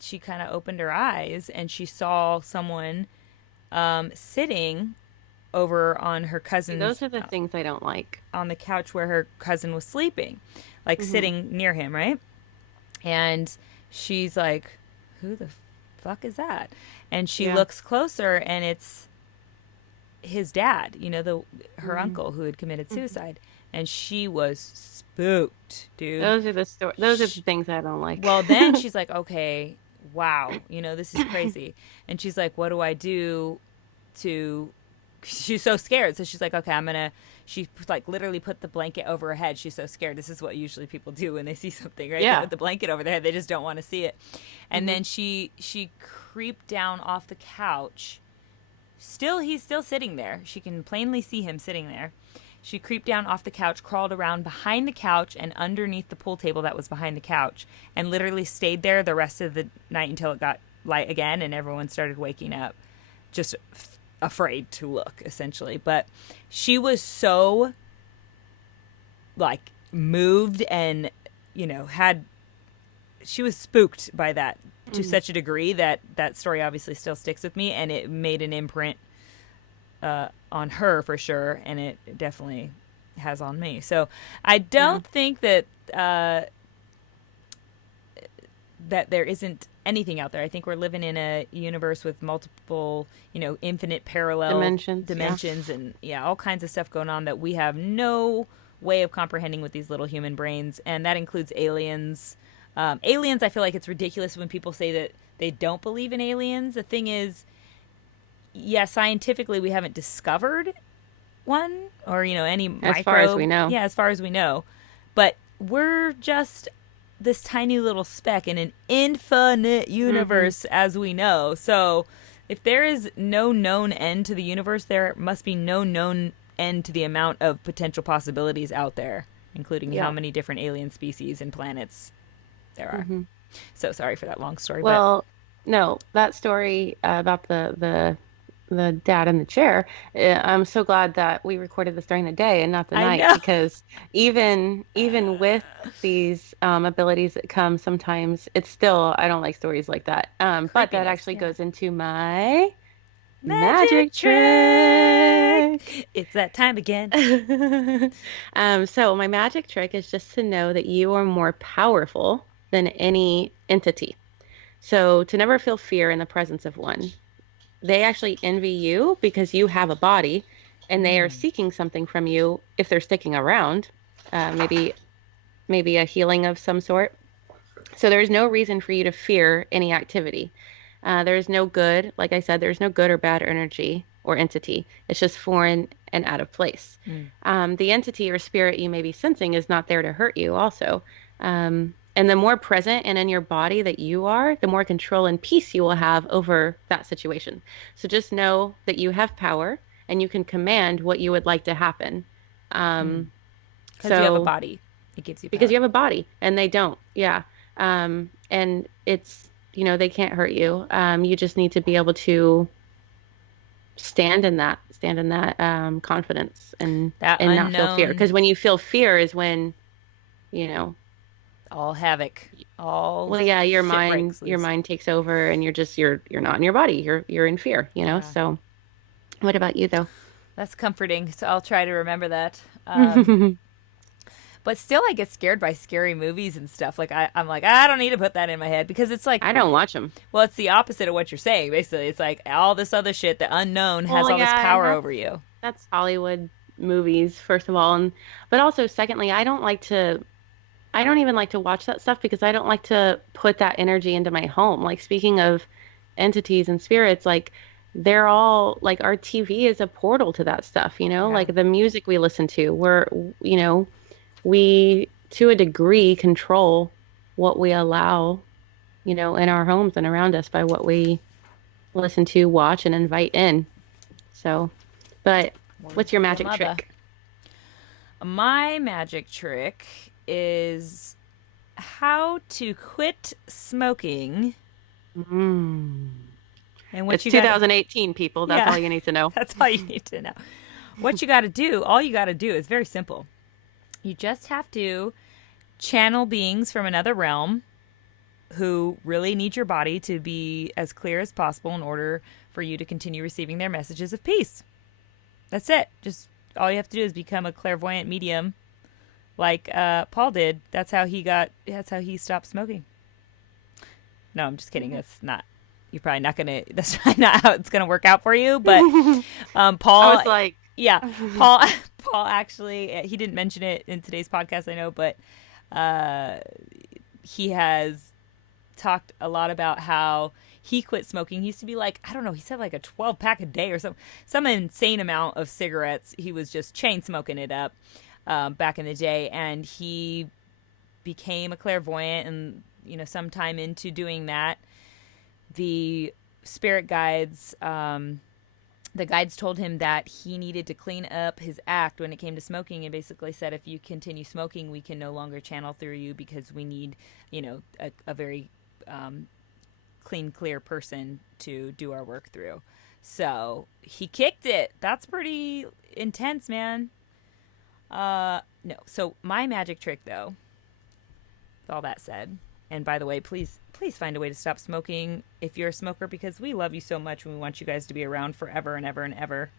she kind of opened her eyes and she saw someone sitting over on her cousin's. Those are the things I don't like. On the couch where her cousin was sleeping, like sitting near him, right? And she's like, who the fuck is that? And she looks closer, and it's his dad, her uncle who had committed suicide. And she was spooked, dude. Those are the things I don't like. Well, then she's like, okay, wow, this is crazy. And she's like, what do I do to... She's so scared. So she's like, okay, she like literally put the blanket over her head. She's so scared. This is what usually people do when they see something, right? Yeah. They put the blanket over their head. They just don't want to see it. And then she creeped down off the couch. He's still sitting there. She can plainly see him sitting there. She creeped down off the couch, crawled around behind the couch and underneath the pool table that was behind the couch, and literally stayed there the rest of the night until it got light again and everyone started waking up. Just afraid to look, essentially. But she was so like moved and she was spooked by that to such a degree that story obviously still sticks with me, and it made an imprint on her for sure, and it definitely has on me. So I don't think that that there isn't anything out there. I think we're living in a universe with multiple, infinite parallel dimensions and all kinds of stuff going on that we have no way of comprehending with these little human brains. And that includes aliens. Aliens, I feel like it's ridiculous when people say that they don't believe in aliens. The thing is, scientifically we haven't discovered one or, any microbe. As far as we know. Yeah, as far as we know. But we're just this tiny little speck in an infinite universe as we know. So if there is no known end to the universe, there must be no known end to the amount of potential possibilities out there, including how many different alien species and planets there are. So sorry for that long story. Well, no, that story about the dad in the chair, I'm so glad that we recorded this during the day and not the night, because even with these abilities that come, sometimes it's still, I don't like stories like that. But that actually goes into my magic trick. It's that time again. So my magic trick is just to know that you are more powerful than any entity. So to never feel fear in the presence of one. They actually envy you because you have a body, and they are seeking something from you if they're sticking around, maybe a healing of some sort. So there's no reason for you to fear any activity. There's no good, like I said, there's no good or bad energy or entity. It's just foreign and out of place. The entity or spirit you may be sensing is not there to hurt you also. And the more present and in your body that you are, the more control and peace you will have over that situation. So just know that you have power and you can command what you would like to happen. Because you have a body. It gives you power. Because you have a body and they don't. Yeah. And it's, they can't hurt you. You just need to be able to stand in that confidence and not feel fear. Because when you feel fear is when, all havoc, your mind takes over, and you're not in your body. You're in fear, So, what about you though? That's comforting. So I'll try to remember that. But still, I get scared by scary movies and stuff. Like I'm like, I don't need to put that in my head, because it's like I don't watch them. Well, it's the opposite of what you're saying. Basically, it's like all this other shit, the unknown has all this power over you. That's Hollywood movies, first of all, but also secondly, I don't even like to watch that stuff because I don't like to put that energy into my home. Like, speaking of entities and spirits, like, they're all like, our TV is a portal to that stuff, like the music we listen to, we to a degree control what we allow, in our homes and around us by what we listen to, watch, and invite in. So, but what's your magic trick? My magic trick is how to quit smoking And what It's you gotta, 2018, people. That's Yeah. all you need to know. that's all you need to know. What you got to do, all you got to do is very simple. You just have to channel beings from another realm who really need your body to be as clear as possible in order for you to continue receiving their messages of peace. That's it. Just all you have to do is become a clairvoyant medium like Paul did. That's how he stopped smoking. No, I'm just kidding. That's probably not how it's gonna work out for you. But Paul, I was like, yeah, Paul actually, he didn't mention it in today's podcast, I know, but he has talked a lot about how he quit smoking. He used to be like, I don't know, he said like a 12-pack a day or some insane amount of cigarettes. He was just chain smoking it up back in the day, and he became a clairvoyant, and sometime into doing that, the spirit guides, the guides told him that he needed to clean up his act when it came to smoking, and basically said, if you continue smoking, we can no longer channel through you because we need, a very clean, clear person to do our work through. So he kicked it. That's pretty intense, man. No. So my magic trick, though, with all that said, and by the way, please find a way to stop smoking if you're a smoker, because we love you so much and we want you guys to be around forever and ever and ever.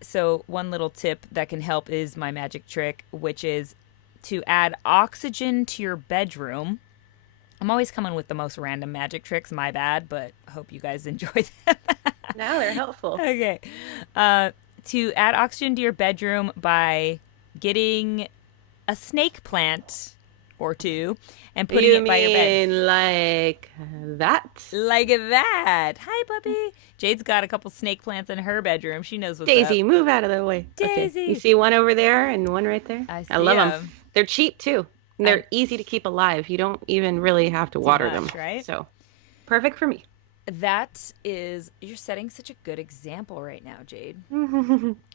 So one little tip that can help is my magic trick, which is to add oxygen to your bedroom. I'm always coming with the most random magic tricks, my bad, but I hope you guys enjoy them. no, they're helpful. Okay. To add oxygen to your bedroom by getting a snake plant or two and putting it by your bed. Like that? Like that. Hi, puppy. Jade's got a couple snake plants in her bedroom. She knows what's Daisy, up. move out of the way. Daisy. Okay. You see one over there and one right there? I love see them. They're cheap, too. And they're easy to keep alive. You don't even really have to water them. Right? So, perfect for me. You're setting such a good example right now, Jade.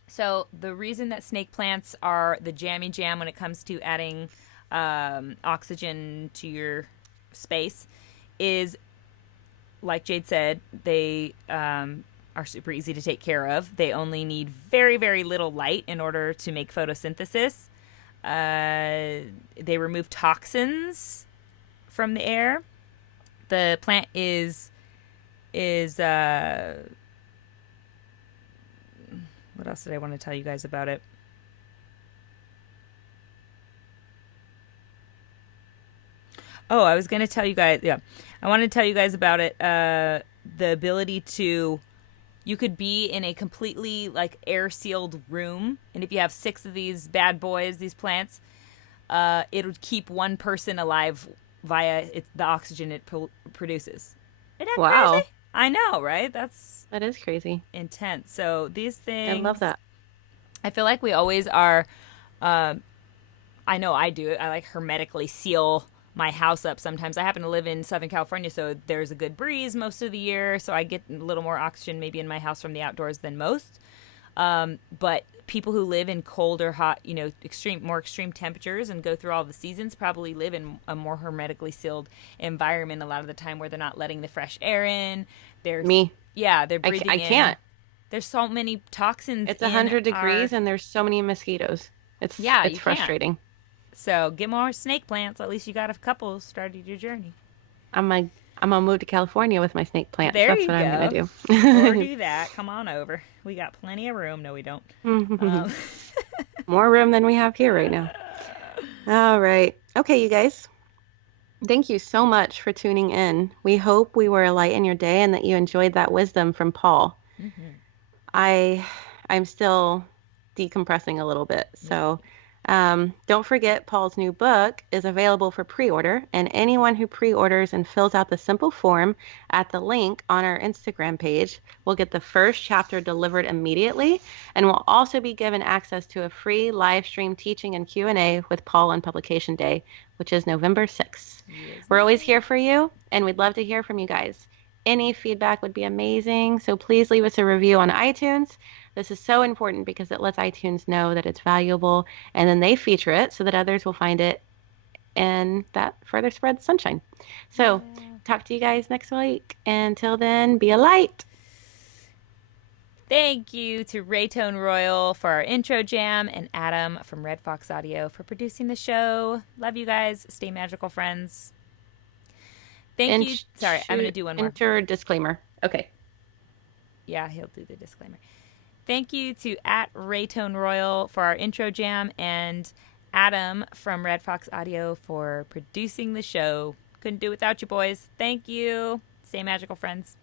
So the reason that snake plants are the jammy jam when it comes to adding oxygen to your space is, like Jade said, they are super easy to take care of. They only need very, very little light in order to make photosynthesis. They remove toxins from the air. The plant is what else did I want to tell you guys about it? Oh, I was going to tell you guys, I wanted to tell you guys about it. The ability to, you could be in a completely like air sealed room, and if you have 6 of these bad boys, these plants, it would keep one person alive via the oxygen it produces. Isn't that Wow. crazy? I know, right? That is crazy. Intense. So these things, I love that. I feel like we always are, I know I do it. I like hermetically seal my house up sometimes. I happen to live in Southern California, so there's a good breeze most of the year, so I get a little more oxygen maybe in my house from the outdoors than most. But people who live in cold or hot, more extreme temperatures and go through all the seasons probably live in a more hermetically sealed environment a lot of the time, where they're not letting the fresh air in. Me. Yeah, they're breathing I in. can't. There's so many toxins. It's 100 degrees and there's so many mosquitoes. It's frustrating. So get more snake plants. At least you got a couple started your journey. I'm gonna move to California with my snake plants. There That's you what go. I'm gonna Or do. do that. Come on over. We got plenty of room. No, we don't. More room than we have here right now. All right. Okay, you guys. Thank you so much for tuning in. We hope we were a light in your day and that you enjoyed that wisdom from Paul. I'm still decompressing a little bit. So don't forget, Paul's new book is available for pre-order, and anyone who pre-orders and fills out the simple form at the link on our Instagram page will get the first chapter delivered immediately, and will also be given access to a free live stream teaching and Q&A with Paul on publication day, which is November 6th. Yes. We're always here for you, and we'd love to hear from you guys. Any feedback would be amazing, so please leave us a review on iTunes. This is so important because it lets iTunes know that it's valuable, and then they feature it so that others will find it, and that further spreads sunshine. So talk to you guys next week. Until then, be a light. Thank you to Raytone Royal for our intro jam and Adam from Red Fox Audio for producing the show. Love you guys. Stay magical, friends. Thank you. Sorry, I'm going to do one more. Enter disclaimer. Okay. Yeah, he'll do the disclaimer. Thank you to @Raytone Royal for our intro jam and Adam from Red Fox Audio for producing the show. Couldn't do it without you boys. Thank you. Stay magical, friends.